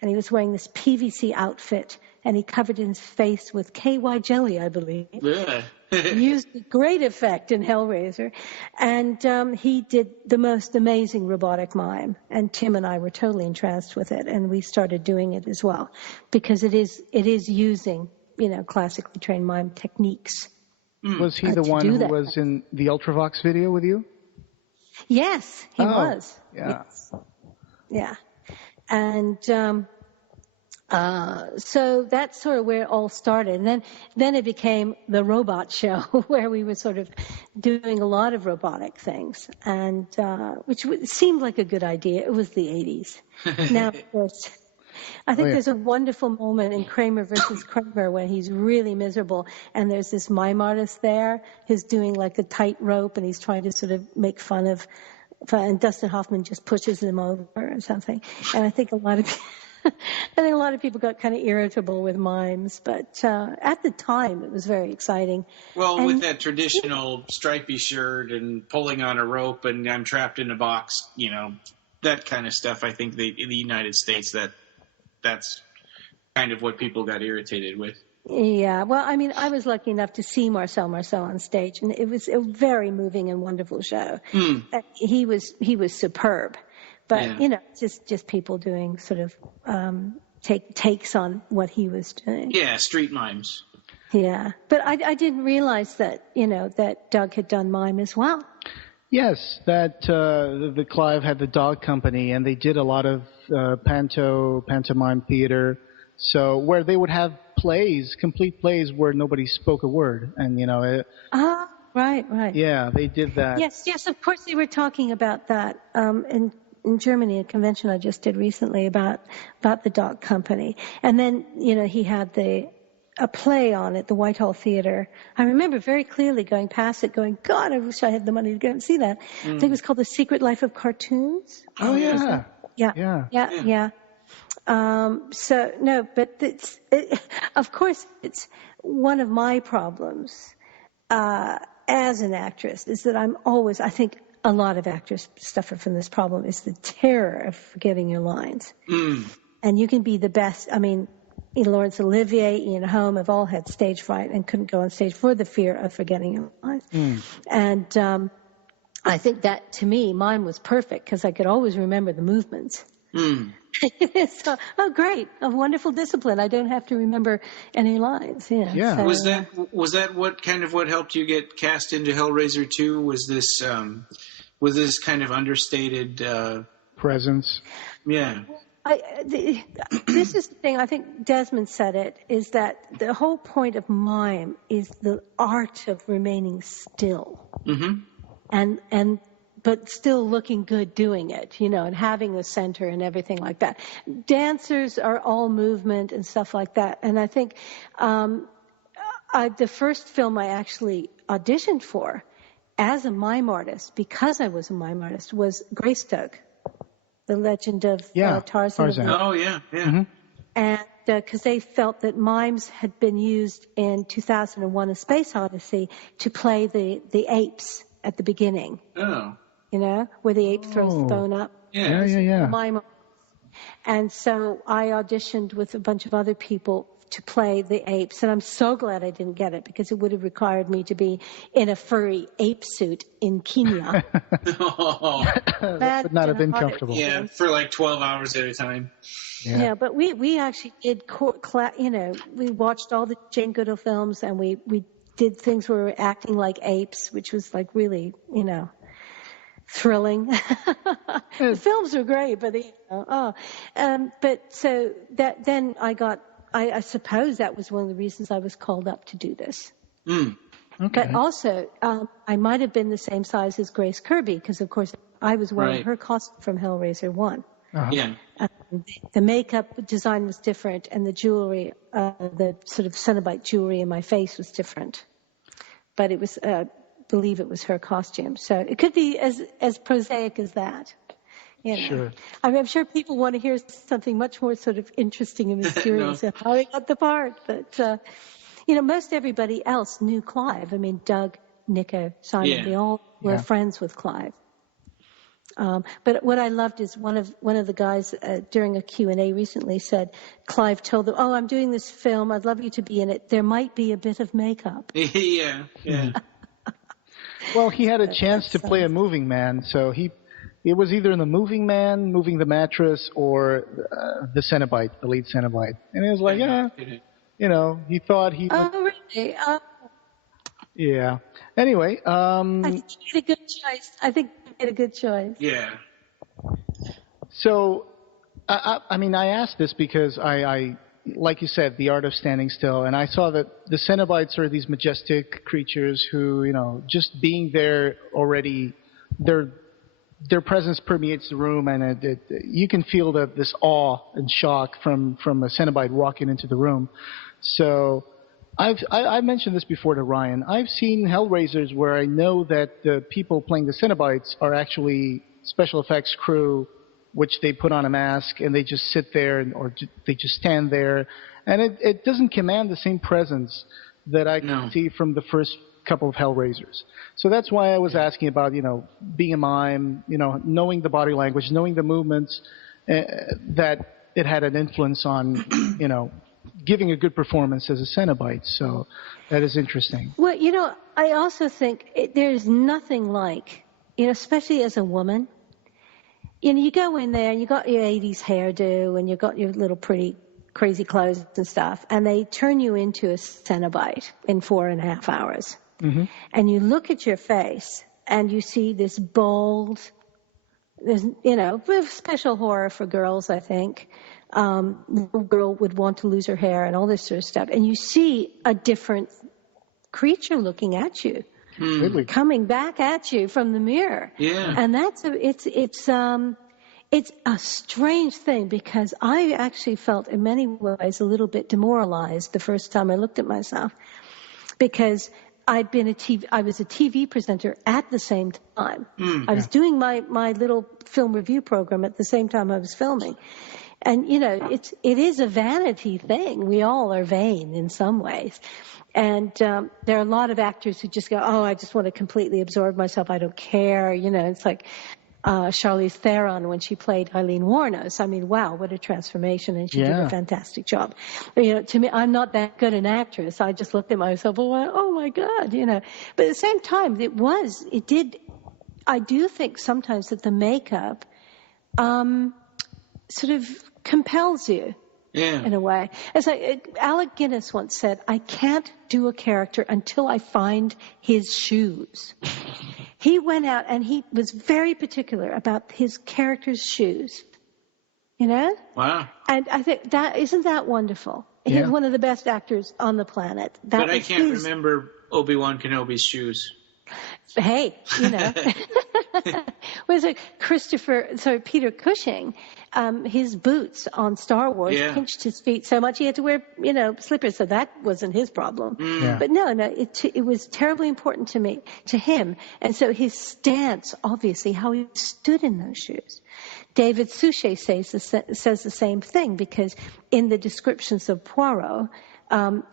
And he was wearing this PVC outfit, and he covered his face with KY jelly, I believe. Yeah. Used great effect in Hellraiser. And he did the most amazing robotic mime. And Tim and I were totally entranced with it, and we started doing it as well. Because it is using, classically trained mime techniques. Was he the one who was in the Ultravox video with you? Yes, he was. Yeah. Yes. Yeah. And so that's sort of where it all started. And then it became the robot show, where we were sort of doing a lot of robotic things, and which seemed like a good idea. It was the 80s. Now, of course, I think there's a wonderful moment in Kramer versus Kramer where he's really miserable, and there's this mime artist there who's doing like a tightrope, and he's trying to sort of make fun of, and Dustin Hoffman just pushes him over or something. And I think a lot of people got kind of irritable with mimes, but at the time it was very exciting. Well, with that traditional stripy shirt and pulling on a rope and I'm trapped in a box, that kind of stuff, I think in the United States that's kind of what people got irritated with. Yeah, well, I was lucky enough to see Marcel Marceau on stage, and it was a very moving and wonderful show. He was superb, but just people doing sort of takes on what he was doing. Yeah, street mimes. Yeah, but I didn't realize that that Doug had done mime as well. Yes, that the Clive had the dog company, and they did a lot of pantomime theater. So where they would have complete plays where nobody spoke a word, and right. Yeah, they did that. Yes, of course they were talking about that in Germany, a convention I just did recently about the dog company, and then he had a play on at the Whitehall Theater. I remember very clearly going past it, going, God, I wish I had the money to go and see that. I think it was called The Secret Life of Cartoons. Oh, yeah. Yeah. So no, but of course, it's one of my problems as an actress is that I think a lot of actors suffer from this problem, is the terror of forgetting your lines. And you can be the best. I mean, Laurence Olivier, Ian Holm have all had stage fright and couldn't go on stage for the fear of forgetting your lines. And I think that, to me, mine was perfect because I could always remember the movements. So, great, a wonderful discipline. I don't have to remember any lines. Yeah. So, Was that what helped you get cast into Hellraiser 2? Was this kind of understated presence? Yeah. This is the thing. I think Desmond said it. Is that the whole point of mime is the art of remaining still, but still looking good doing it, and having the center and everything like that. Dancers are all movement and stuff like that. And I think the first film I actually auditioned for as a mime artist, because I was a mime artist, was Greystoke, the legend of Tarzan. Oh, yeah. And because they felt that mimes had been used in 2001: A Space Odyssey to play the apes at the beginning. Oh. Where the ape throws the bone up. Yeah. Mime. And so I auditioned with a bunch of other people to play the apes, and I'm so glad I didn't get it because it would have required me to be in a furry ape suit in Kenya. That would not have been comfortable. Yeah, for like 12 hours at a time. Yeah, but we actually did, we watched all the Jane Goodall films, and we did things where we were acting like apes, which was like really, thrilling. The films were great, but but so that then I suppose that was one of the reasons I was called up to do this. Okay. But also, I might have been the same size as Grace Kirby because, of course, I was wearing her costume from Hellraiser 1. Yeah. The makeup design was different, and the jewelry, the sort of Cenobite jewelry in my face was different. But it was, believe it was her costume. So it could be as prosaic as that. Sure. I'm sure people want to hear something much more sort of interesting and mysterious of how he got the part. But, most everybody else knew Clive. I mean, Doug, Nico, Simon, they all were friends with Clive. But what I loved is one of the guys during a Q&A recently said, Clive told them, I'm doing this film. I'd love you to be in it. There might be a bit of makeup. Yeah. Well, he had a chance to play a moving man, so it was either in the moving man, moving the mattress, or the Cenobite, the lead Cenobite. And he was like, he thought he... Oh, really? Yeah. Anyway. I think you made a good choice. A good choice. Yeah. So, I asked this because I, like you said, the art of standing still, and I saw that the Cenobites are these majestic creatures who, just being there already, their presence permeates the room, and you can feel this awe and shock from a Cenobite walking into the room. So, I mentioned this before to Ryan. I've seen Hellraisers where I know that the people playing the Cenobites are actually special effects crew, which they put on a mask and they just sit there or they just stand there. And it doesn't command the same presence that I can see from the first couple of Hellraisers. So that's why I was asking about, being a mime, knowing the body language, knowing the movements, that it had an influence on, giving a good performance as a Cenobite. So that is interesting. Well, I also think there's nothing like, especially as a woman, you go in there and you got your 80s hairdo and you got your little pretty crazy clothes and stuff, and they turn you into a Cenobite in 4.5 hours. Mm-hmm. And you look at your face and you see this bold, there's, special horror for girls, I think. Little girl would want to lose her hair and all this sort of stuff. And you see a different creature looking at you, coming back at you from the mirror. Yeah. And it's a strange thing because I actually felt in many ways a little bit demoralized the first time I looked at myself because I was a TV presenter at the same time. I was doing my little film review program at the same time I was filming. And, it is a vanity thing. We all are vain in some ways. And there are a lot of actors who just go, oh, I just want to completely absorb myself. I don't care. It's like Charlize Theron when she played Eileen Wuornos. I mean, wow, what a transformation. And she did a fantastic job. To me, I'm not that good an actress. I just looked at myself and went, oh, my God, But at the same time, I do think sometimes that the makeup sort of compels you. Yeah. In a way. It's like Alec Guinness once said, I can't do a character until I find his shoes. He went out and he was very particular about his character's shoes. Wow. And I think isn't that wonderful? Yeah. He's one of the best actors on the planet. But I can't remember Obi-Wan Kenobi's shoes. Hey, was it Peter Cushing, his boots on Star Wars pinched his feet so much he had to wear, slippers, so that wasn't his problem. Yeah. But no, it was terribly important to him. And so his stance, obviously, how he stood in those shoes. David Suchet says the same thing, because in the descriptions of Poirot,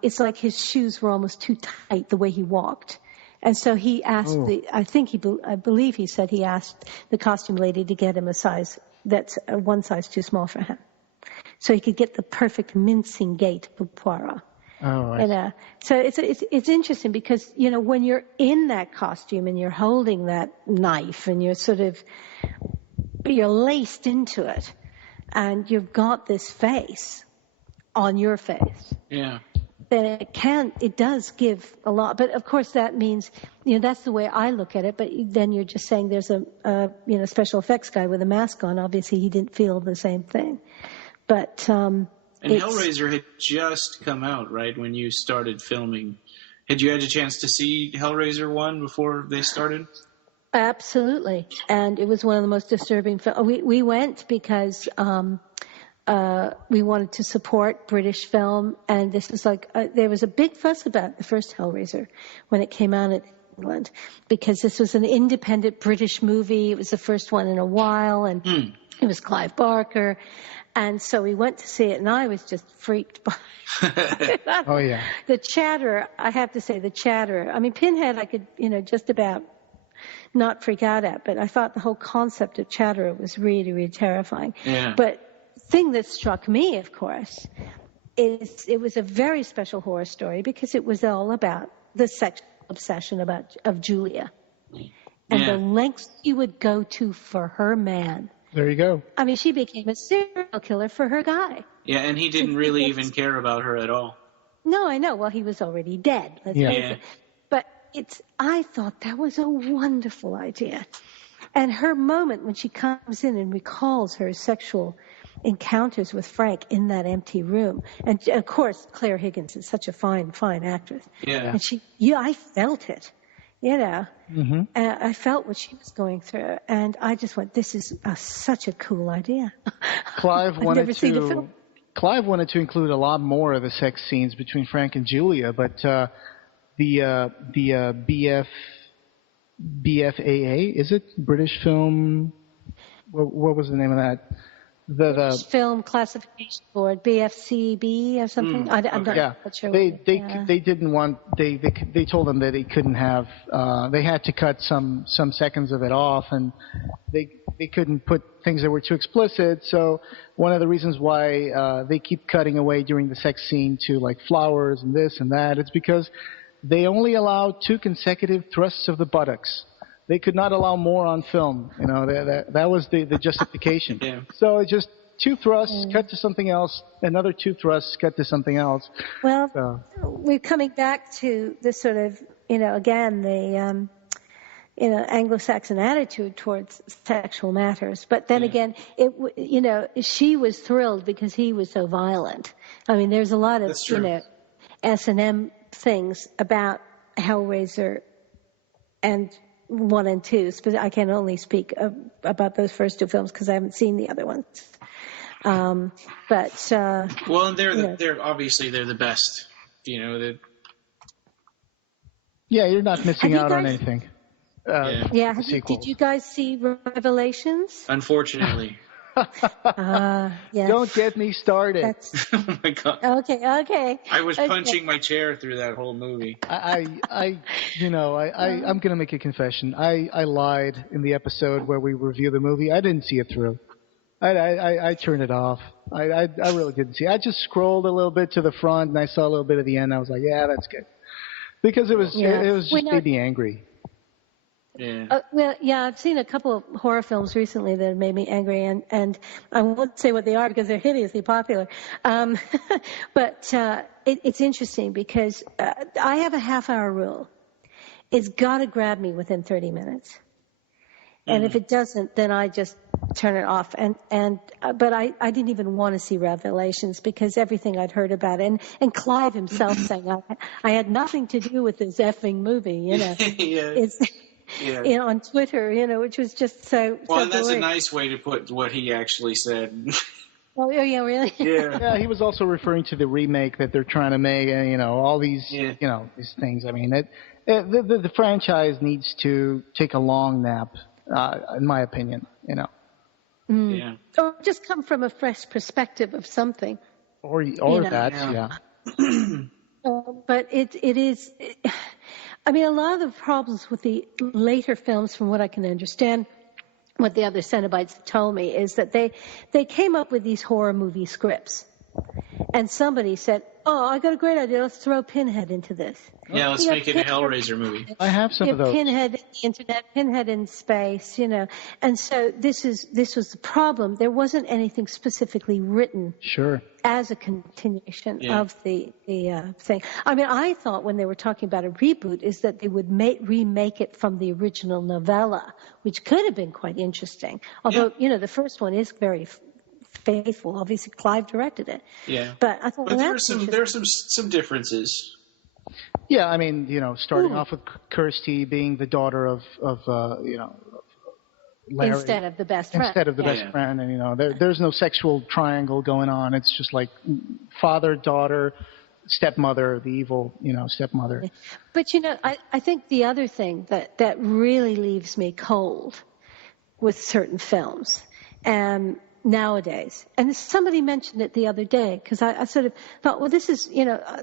it's like his shoes were almost too tight the way he walked. And so he asked I believe he said he asked the costume lady to get him a size that's one size too small for him, so he could get the perfect mincing gait of Poirot. Oh, so it's interesting because when you're in that costume and you're holding that knife and you're laced into it, and you've got this face on your face. Yeah. Then it does give a lot. But of course that means, that's the way I look at it. But then you're just saying there's a special effects guy with a mask on. Obviously he didn't feel the same thing. But, and Hellraiser had just come out, right? When you started filming. Had you had a chance to see Hellraiser 1 before they started? Absolutely. And it was one of the most disturbing films. We went because, we wanted to support British film, and this was there was a big fuss about the first Hellraiser when it came out in England, because this was an independent British movie. It was the first one in a while, and it was Clive Barker, and so we went to see it, and I was just freaked by it. Oh yeah, the chatter. I have to say, the chatter. I mean, Pinhead, I could just about not freak out at, but I thought the whole concept of chatter was really, really terrifying. Yeah. But thing that struck me, of course, is it was a very special horror story because it was all about the sexual obsession of Julia and the lengths she would go to for her man. There you go. I mean, she became a serial killer for her guy. Yeah, and he didn't really even care about her at all. No, I know. Well, he was already dead. Let's face it. But I thought that was a wonderful idea. And her moment when she comes in and recalls her sexual encounters with Frank in that empty room. And of course, Claire Higgins is such a fine, fine actress. Yeah. And I felt it, Mm-hmm. I felt what she was going through. And I just went, this is such a cool idea. Clive wanted to include a lot more of the sex scenes between Frank and Julia, but the BFAA, is it? British Film, what was the name of that? The Film Classification Board, BFCB or something. I'm not sure. They didn't want. They told them that they couldn't have. They had to cut some seconds of it off, and they couldn't put things that were too explicit. So one of the reasons why they keep cutting away during the sex scene to like flowers and this and that, it's because they only allowed 2 consecutive thrusts of the buttocks. They could not allow more on film. That was the justification. Yeah. So it's just 2 thrusts, cut to something else, another 2 thrusts, cut to something else. Well, we're coming back to this sort of, again, the, Anglo-Saxon attitude towards sexual matters. But then again, she was thrilled because he was so violent. I mean, there's a lot of, S&M things about Hellraiser and 1 and 2, but I can only speak about those first 2 films because I haven't seen the other ones. And they're obviously they're the best. Yeah, you're not missing out on anything. Did you guys see Revelations? Unfortunately. Yes. Don't get me started. Oh my God. Okay. I was punching my chair through that whole movie. I'm going to make a confession. I lied in the episode where we review the movie. I didn't see it through. I turned it off. I really didn't see it. I just scrolled a little bit to the front, and I saw a little bit of the end. I was like, yeah, that's good. Because it was just made me angry. Yeah. I've seen a couple of horror films recently that have made me angry, and I won't say what they are because they're hideously popular. But it's interesting because I have a half-hour rule. It's got to grab me within 30 minutes. And if it doesn't, then I just turn it off. But I didn't even want to see Revelations because everything I'd heard about it, and Clive himself saying I had nothing to do with this effing movie, Yeah. On Twitter, which was just so. Well, so and that's boring. a nice way to put what he actually said. Oh yeah, really? Yeah. Yeah, he was also referring to the remake that they're trying to make, and all these, these things. I mean, the franchise needs to take a long nap, in my opinion. Yeah. Or just come from a fresh perspective of something. Or that, yeah. But it is. I mean, a lot of the problems with the later films, from what I can understand, what the other Cenobites told me, is that they came up with these horror movie scripts. And somebody said, oh, I got a great idea. Let's throw Pinhead into this. Yeah, let's make it a Hellraiser movie. I have some of those. Pinhead in the internet, Pinhead in space, And so this was the problem. There wasn't anything specifically written as a continuation of the thing. I mean, I thought when they were talking about a reboot is that they would remake it from the original novella, which could have been quite interesting. Although, the first one is very faithful. Obviously, Clive directed it. Yeah. But I thought, there are some differences. Yeah, I mean, starting off with Kirsty being the daughter of Larry. Instead of the best friend. Instead of the best friend. And, there's no sexual triangle going on. It's just like father, daughter, stepmother, the evil, stepmother. But, I think the other thing that really leaves me cold with certain films, nowadays, and somebody mentioned it the other day, because I sort of thought, well, this is,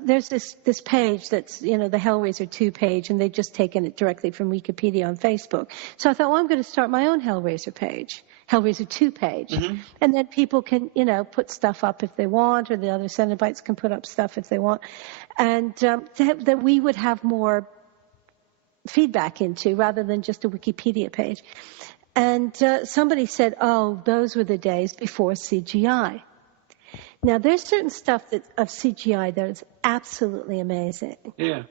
there's this page that's, the Hellraiser II page, and they've just taken it directly from Wikipedia on Facebook. So I thought, well, I'm going to start my own Hellraiser II page. And then people can, put stuff up if they want, or the other Cenobites can put up stuff if they want. And that we would have more feedback into, rather than just a Wikipedia page. And somebody said, oh, those were the days before CGI. Now, there's certain stuff of CGI that is absolutely amazing. Yeah.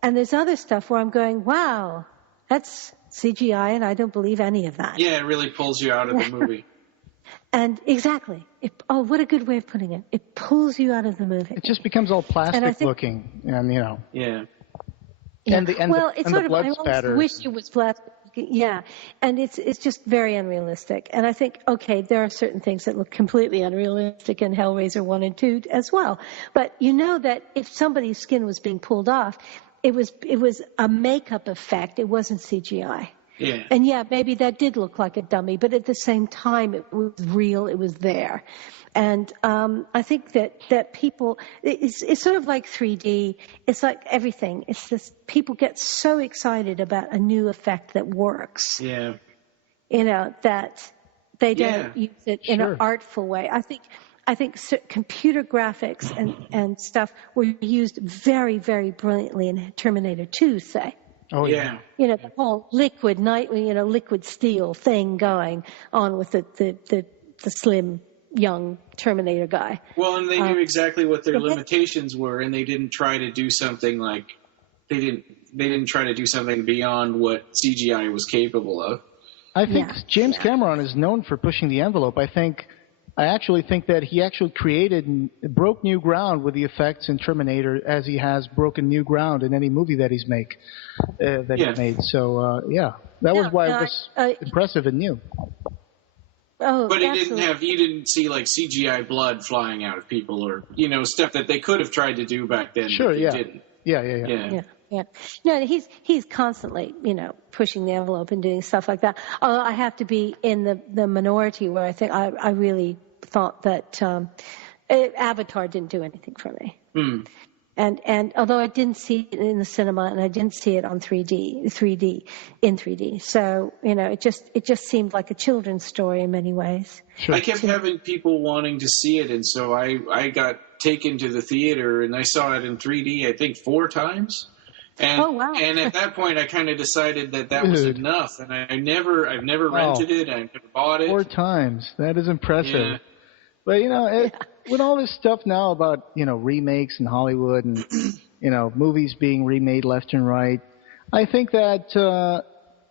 And there's other stuff where I'm going, wow, that's CGI, and I don't believe any of that. Yeah, it really pulls you out of the movie. And exactly. What a good way of putting it. It pulls you out of the movie. It just becomes all plastic looking, and Yeah. And the blood spatter. I wish it was plastic. Yeah, and it's just very unrealistic. And I think, okay, there are certain things that look completely unrealistic in Hellraiser 1 and 2 as well. But that if somebody's skin was being pulled off, it was a makeup effect. It wasn't CGI. Yeah. And maybe that did look like a dummy, but at the same time, it was real. It was there. And I think that people, it's sort of like 3D. It's like everything. It's this, people get so excited about a new effect that works. Yeah. That they don't use it in an artful way. I think computer graphics and stuff were used very, very brilliantly in Terminator 2, say. Oh, yeah. The whole liquid steel thing going on with the slim young Terminator guy. Well, and they knew exactly what their limitations were, and they didn't try to do something like they didn't try to do something beyond what CGI was capable of. I think James Cameron is known for pushing the envelope. I actually think that he actually broke new ground with the effects in Terminator, as he has broken new ground in any movie that he made. So that was why it was impressive and new. Oh, but you didn't see like CGI blood flying out of people, or stuff that they could have tried to do back then. Sure, but they didn't. Yeah. Yeah. No, he's constantly, pushing the envelope and doing stuff like that. Although I have to be in the minority where I think I really thought that Avatar didn't do anything for me. Mm. And although I didn't see it in the cinema and I didn't see it on 3D in 3D, so it just seemed like a children's story in many ways. Sure. I kept having people wanting to see it, and so I got taken to the theater and I saw it in 3D I think 4 times. And, oh wow! And at that point, I kind of decided that was enough, and I've never rented it. I never bought it 4 times. That is impressive. Yeah. But with all this stuff now about remakes in Hollywood and movies being remade left and right, I think that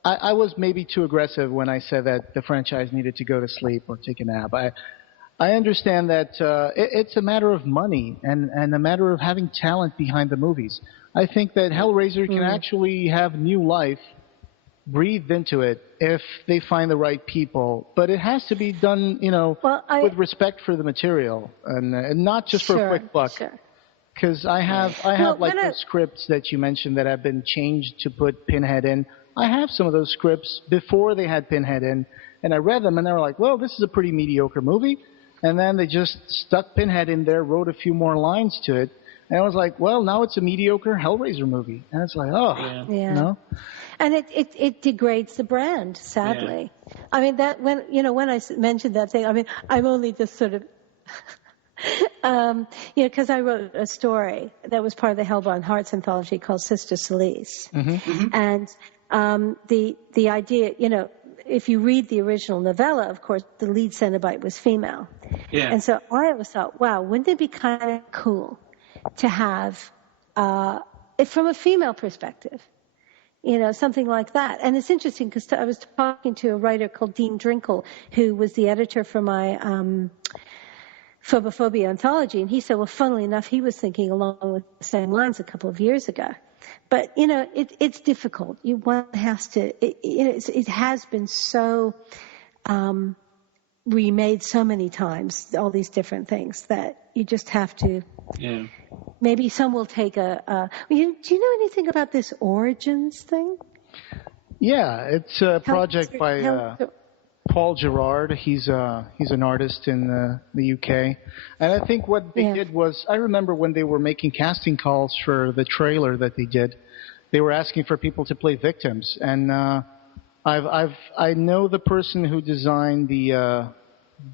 I was maybe too aggressive when I said that the franchise needed to go to sleep or take a nap. I understand that it's a matter of money and a matter of having talent behind the movies. I think that Hellraiser can actually have new life breathed into it if they find the right people. But it has to be done, with respect for the material and not just for a quick buck. Because I have those scripts that you mentioned that have been changed to put Pinhead in. I have some of those scripts before they had Pinhead in, and I read them, and they were like, well, this is a pretty mediocre movie. And then they just stuck Pinhead in there, wrote a few more lines to it, and I was like, well, now it's a mediocre Hellraiser movie. And it's like, And it degrades the brand, sadly. Yeah. I mean, that when I mentioned that thing, I mean, I'm only just sort of, because I wrote a story that was part of the Hellbound Hearts anthology called Sister Celise. Mm-hmm. And the idea, if you read the original novella, of course, the lead Cenobite was female. Yeah. And so I always thought, wow, wouldn't it be kind of cool to have it from a female perspective? Something like that. And it's interesting because I was talking to a writer called Dean Drinkle, who was the editor for my Phobophobia anthology. And he said, well, funnily enough, he was thinking along with the same lines a couple of years ago. But, it's difficult. One has to, it has been so remade so many times, all these different things, that you just have to. Yeah. Maybe some will take do you know anything about this Origins thing? Yeah, it's a project by Paul Gerard. He's an artist in the UK. And I think what they did was, I remember when they were making casting calls for the trailer that they did, they were asking for people to play victims. And I know the person who designed the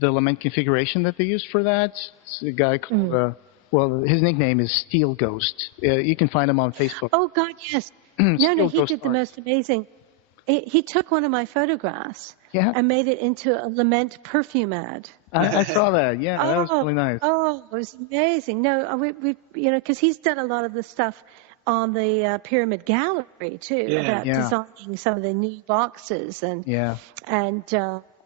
lament configuration that they used for that. It's a guy called well, his nickname is Steel Ghost. You can find him on Facebook. Oh, God, yes. No, he did the most amazing. He took one of my photographs and made it into a lament perfume ad. I saw that. Yeah, that was really nice. Oh, it was amazing. No, we because he's done a lot of the stuff on the Pyramid Gallery, too, about designing some of the new boxes and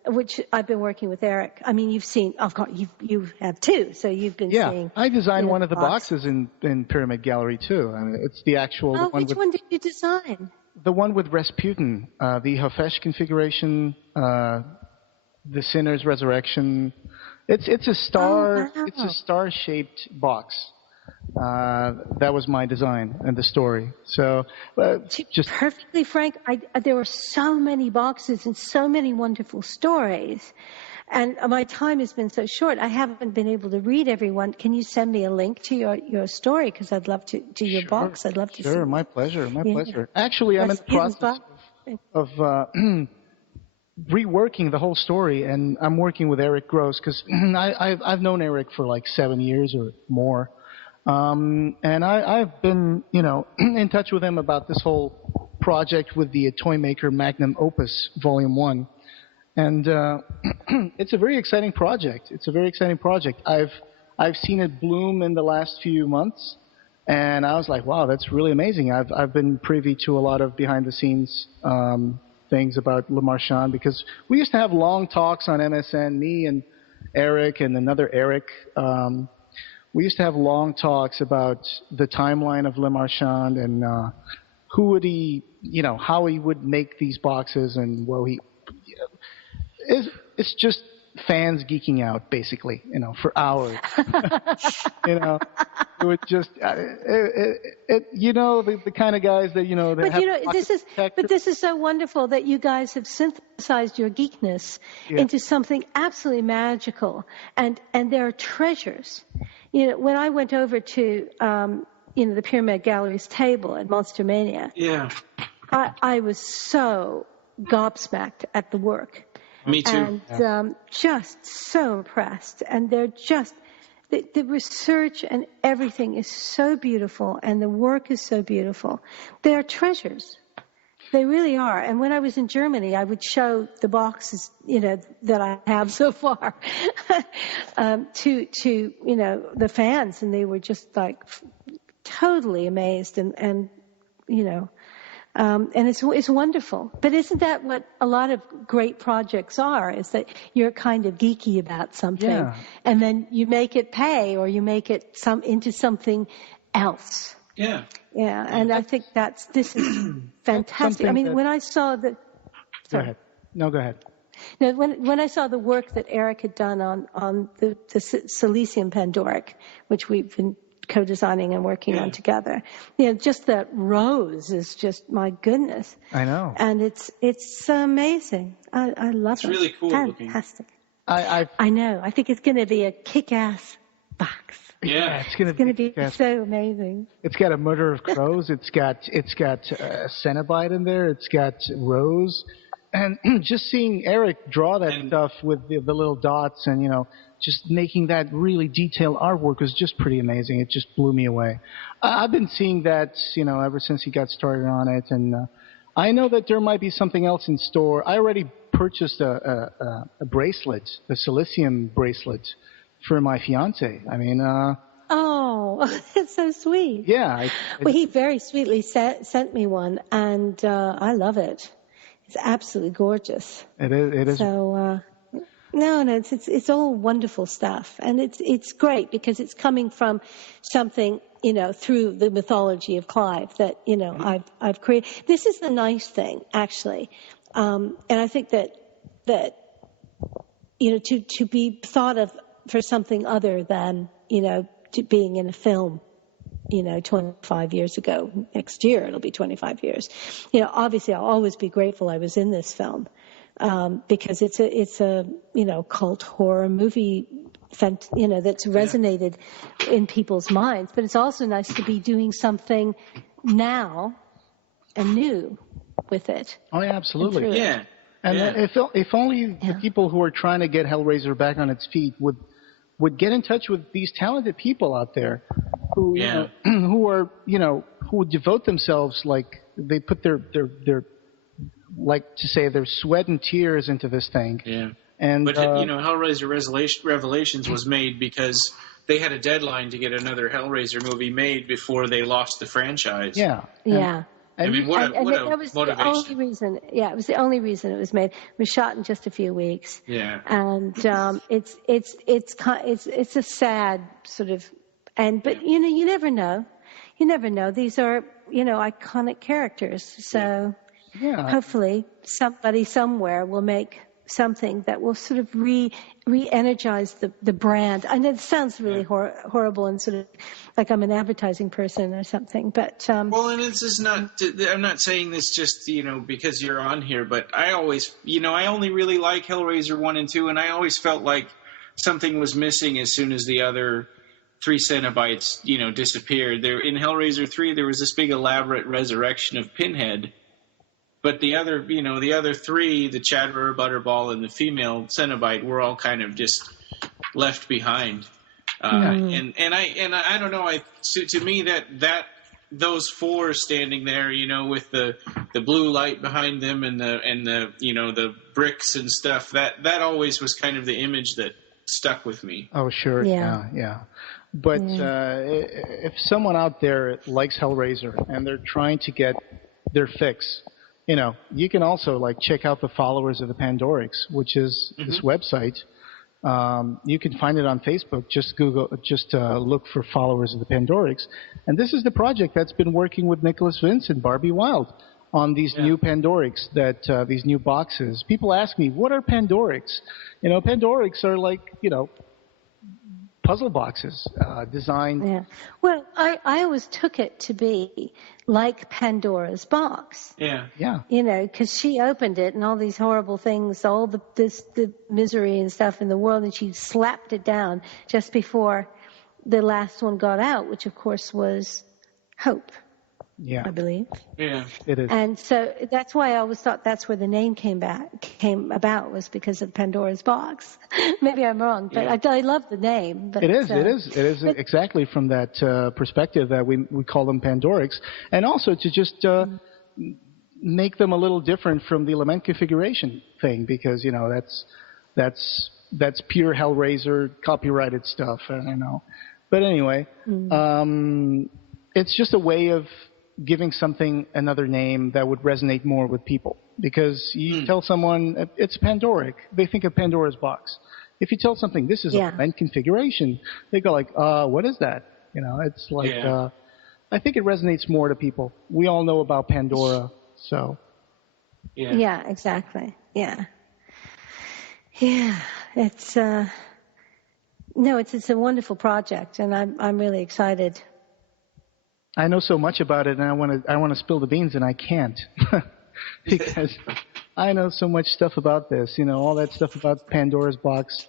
which I've been working with Eric. I mean, you've seen, of course, you have too, so you've been seeing. Yeah, I designed one of the boxes in Pyramid Gallery too. I mean, it's the actual. Oh, which one did you design? The one with Rasputin, the Hafesh configuration, the Sinner's Resurrection. It's a star. It's a star-shaped box. That was my design and the story. So, just perfectly frank, there were so many boxes and so many wonderful stories, and my time has been so short. I haven't been able to read everyone. Can you send me a link to your story? Because I'd love to your box. I'd love to. Sure, my pleasure. My pleasure. Actually, I'm in the process of reworking the whole story, and I'm working with Eric Gross because I've known Eric for like 7 years or more. And I've been, in touch with him about this whole project with the toy maker Magnum Opus Volume 1. And it's a very exciting project. It's a very exciting project. I've seen it bloom in the last few months, and I was like, wow, that's really amazing. I've been privy to a lot of behind-the-scenes things about Le Marchand, because we used to have long talks on MSN, me and Eric and another Eric. We used to have long talks about the timeline of Le Marchand and who would he, how he would make these boxes, and it's just fans geeking out basically, for hours. It would just, the kind of guys that, that But have this is so wonderful that you guys have synthesized your geekness into something absolutely magical, and there are treasures. When I went over to the Pyramid Gallery's table at Monster Mania, I was so gobsmacked at the work. Me too. And just so impressed, and they're just. The research and everything is so beautiful, and the work is so beautiful. They are treasures. They really are. And when I was in Germany, I would show the boxes, that I have so far to the fans, and they were just like totally amazed, and it's wonderful. But isn't that what a lot of great projects are, is that you're kind of geeky about something, and then you make it pay, or you make it into something else. Yeah. Yeah, and I think this is fantastic. I mean, when I saw the... Sorry. Go ahead. No, go ahead. No, when I saw the work that Eric had done on the Silesian Pandoric, which we've been co-designing and working on together. Just that rose is just, my goodness. I know. And it's amazing. I love it. It's really cool looking. Fantastic. I know. I think it's going to be a kick-ass box. Yeah, it's going to be so amazing. It's got a murder of crows. It's got Cenobite in there. It's got rose. And just seeing Eric draw that stuff with the little dots and, just making that really detailed artwork was just pretty amazing. It just blew me away. I've been seeing that, ever since he got started on it. And I know that there might be something else in store. I already purchased a bracelet, a silicium bracelet for my fiance. I mean... Oh, that's so sweet. Yeah. Well, he very sweetly sent me one, and I love it. It's absolutely gorgeous. It is. So, no, it's all wonderful stuff, and it's great because it's coming from something, through the mythology of Clive that I've created. This is the nice thing, actually, and I think that to be thought of for something other than to being in a film. 25 years ago. Next year it'll be 25 years. Obviously I'll always be grateful I was in this film, because it's a cult horror movie, that's resonated in people's minds. But it's also nice to be doing something now and new with it. Oh yeah, absolutely. Yeah. And if only the people who are trying to get Hellraiser back on its feet would get in touch with these talented people out there who who would devote themselves, like they put their like to say their sweat and tears into this thing. Yeah. But Hellraiser Revelations was made because they had a deadline to get another Hellraiser movie made before they lost the franchise. Yeah. Yeah. I mean, what a that was motivation. The only reason. Yeah, it was the only reason it was made. It was shot in just a few weeks. Yeah. And it's a sad sort of, but you never know. You never know. These are iconic characters. So hopefully somebody somewhere will make something that will sort of re-energize the brand. I know it sounds really horrible and sort of like I'm an advertising person or something, but well, and this is not. I'm not saying this just because you're on here, but I always I only really like Hellraiser 1 and 2, and I always felt like something was missing as soon as the other 3 Cenobites disappeared. There in Hellraiser 3 there was this big elaborate resurrection of Pinhead. But the other 3, the Chatterer, Butterball, and the female Cenobite, were all kind of just left behind. And I don't know. To me that those 4 standing there, with the blue light behind them and the bricks and stuff, that always was kind of the image that stuck with me. Oh sure, yeah. But if someone out there likes Hellraiser and they're trying to get their fix. You can also check out the Followers of the Pandorics, which is this website. You can find it on Facebook. Just look for Followers of the Pandorics. And this is the project that's been working with Nicholas Vince and Barbie Wilde on these new Pandorics, these new boxes. People ask me, what are Pandorics? Pandorics are puzzle boxes designed. Yeah. Well, I always took it to be like Pandora's box. Yeah. Yeah. Because she opened it and all these horrible things, all the misery and stuff in the world, and she slapped it down just before the last one got out, which of course was hope. Yeah. I believe. Yeah. It is. And so that's why I always thought that's where the name came about, was because of Pandora's box. Maybe I'm wrong, but I love the name. But, It is exactly from that perspective that we call them Pandorics, and also to just make them a little different from the element configuration thing, because that's pure Hellraiser copyrighted stuff. I don't know, but anyway, it's just a way of giving something another name that would resonate more with people. Because you tell someone it's Pandoric, they think of Pandora's box. If you tell something this is element configuration, they go like, what is that? It's like, I think it resonates more to people. We all know about Pandora, so. Yeah. Yeah, exactly. Yeah. Yeah. It's a wonderful project, and I'm really excited. I know so much about it, and I want to spill the beans, and I can't because I know so much stuff about this. All that stuff about Pandora's box,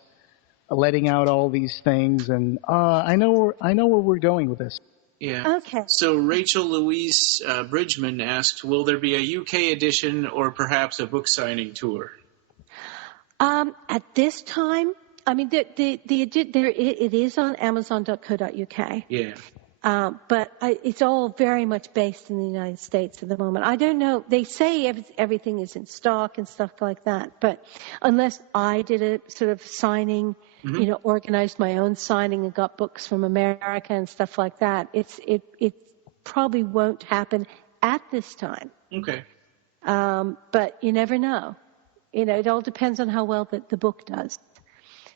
letting out all these things, and I know where we're going with this. Yeah. Okay. So Rachel Louise Bridgman asked, "Will there be a UK edition or perhaps a book signing tour?" At this time, I mean, it is on Amazon.co.uk. Yeah. But it's all very much based in the United States at the moment. I don't know. They say everything is in stock and stuff like that. But unless I did a sort of signing, organized my own signing and got books from America and stuff like that, it probably won't happen at this time. Okay. But you never know. It all depends on how well the book does.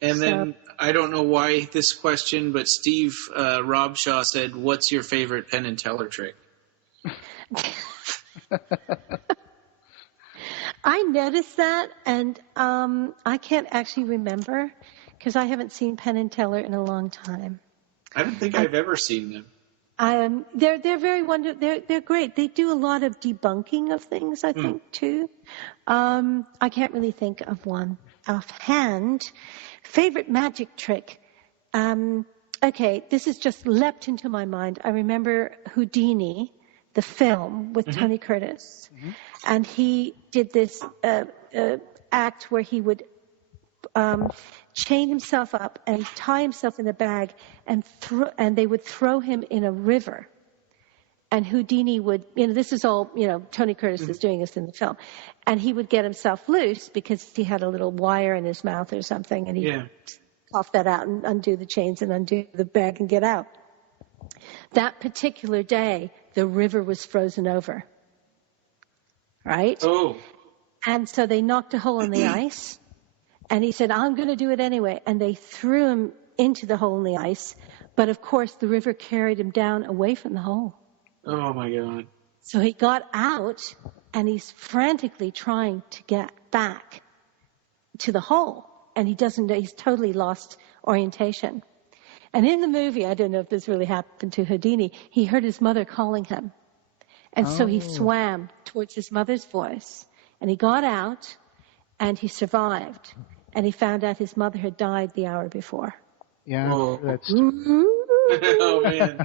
And then, I don't know why this question, but Steve Robshaw said, "What's your favorite Penn and Teller trick?" I noticed that, and I can't actually remember because I haven't seen Penn and Teller in a long time. I don't think I've ever seen them. They're very they're great. They do a lot of debunking of things, I think, too. I can't really think of one offhand. Favorite magic trick. Okay, this has just leapt into my mind. I remember Houdini, the film with Tony Curtis, and he did this act where he would chain himself up and tie himself in a bag, and they would throw him in a river. And Houdini would, this is all, Tony Curtis is doing this in the film. And he would get himself loose because he had a little wire in his mouth or something. And he'd cough that out and undo the chains and undo the bag and get out. That particular day, the river was frozen over. Right? Oh. And so they knocked a hole in the ice. And he said, I'm going to do it anyway. And they threw him into the hole in the ice. But, of course, the river carried him down away from the hole. Oh, my God. So he got out, and he's frantically trying to get back to the hole. And he's totally lost orientation. And in the movie, I don't know if this really happened to Houdini, he heard his mother calling him. And so he swam towards his mother's voice. And he got out, and he survived. And he found out his mother had died the hour before. Yeah, that's Oh, man.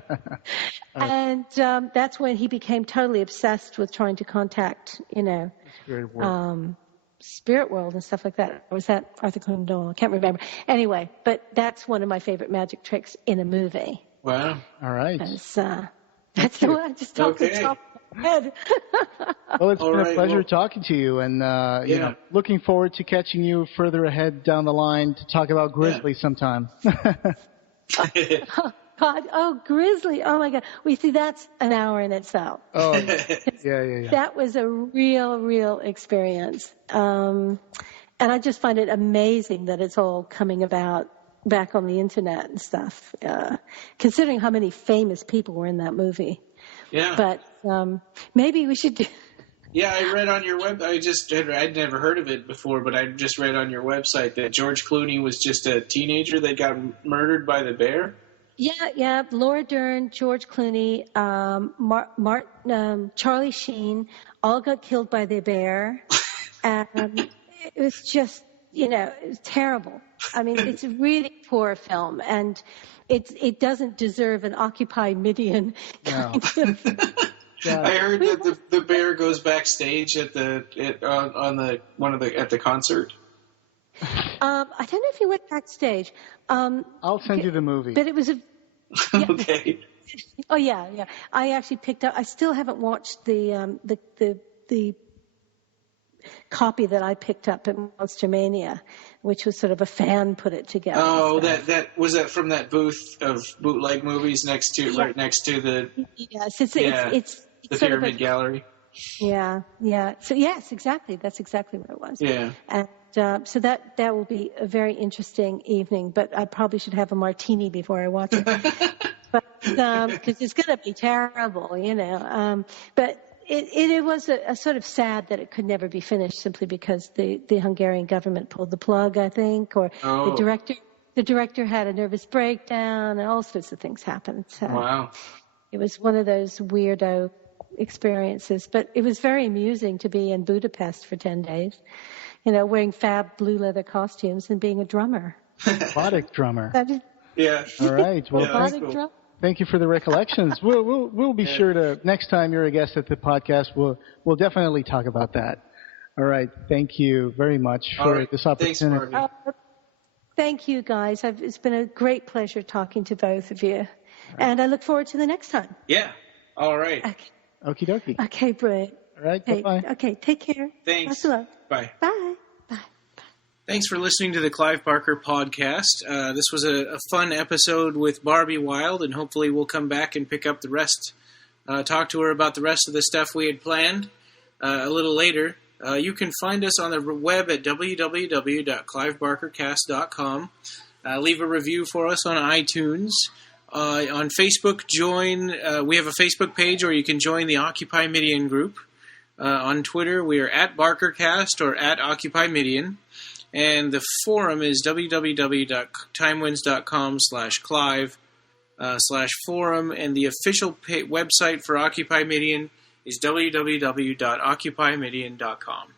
And that's when he became totally obsessed with trying to contact, spirit world and stuff like that. Or was that Arthur Conan Doyle? I can't remember. Anyway, but that's one of my favorite magic tricks in a movie. Wow. all right. That's the one I just talked to the top of my head. Well, it's All been right, a pleasure well- talking to you, and looking forward to catching you further ahead down the line to talk about Grizzly sometime. God, Grizzly. Oh, my God. We see that's an hour in itself. Oh, yeah. That was a real experience. And I just find it amazing that it's all coming about back on the internet and stuff, considering how many famous people were in that movie. Yeah. But maybe we should do Yeah, I read on your I'd never heard of it before, but I just read on your website that George Clooney was just a teenager that got murdered by the bear. Yeah. Laura Dern, George Clooney, Charlie Sheen, all got killed by the bear. It was just, it was terrible. I mean, it's a really poor film, and it doesn't deserve an Occupy Midian kind of. Yeah. I heard that the bear goes backstage at the concert. I don't know if he went backstage. I'll send you the movie. But it was Okay. Oh yeah. I actually picked up. I still haven't watched the copy that I picked up at Monster Mania, which was sort of a fan put it together. Oh, that was that from that booth of bootleg movies right next to the. Yes, it's the Pyramid Gallery. Yeah. So yes, exactly. That's exactly what it was. Yeah. And so that will be a very interesting evening. But I probably should have a martini before I watch it. But because it's going to be terrible, But it was a sort of sad that it could never be finished simply because the Hungarian government pulled the plug, I think, or the director had a nervous breakdown, and all sorts of things happened. So wow. It was one of those weirdo experiences, but it was very amusing to be in Budapest for 10 days, wearing fab blue leather costumes and being a drummer. Robotic drummer. Yeah. All right. Well, thank you for the recollections. We'll be sure to, next time you're a guest at the podcast, we'll definitely talk about that. All right. Thank you very much for this opportunity. Thanks, thank you, guys. It's been a great pleasure talking to both of you. Right. And I look forward to the next time. Yeah. All right. Okay. Okie dokie. Okay, brilliant. All right, bye-bye. Okay, take care. Thanks. Lots of love. Bye. Bye. Thanks for listening to the Clive Barker podcast. This was a fun episode with Barbie Wilde, and hopefully we'll come back and pick up the rest, talk to her about the rest of the stuff we had planned a little later. You can find us on the web at www.clivebarkercast.com. Leave a review for us on iTunes. On Facebook, we have a Facebook page, or you can join the Occupy Midian group. On Twitter, we are at BarkerCast or at Occupy Midian. And the forum is www.timewinds.com/Clive/forum. And the official website for Occupy Midian is www.occupymidian.com.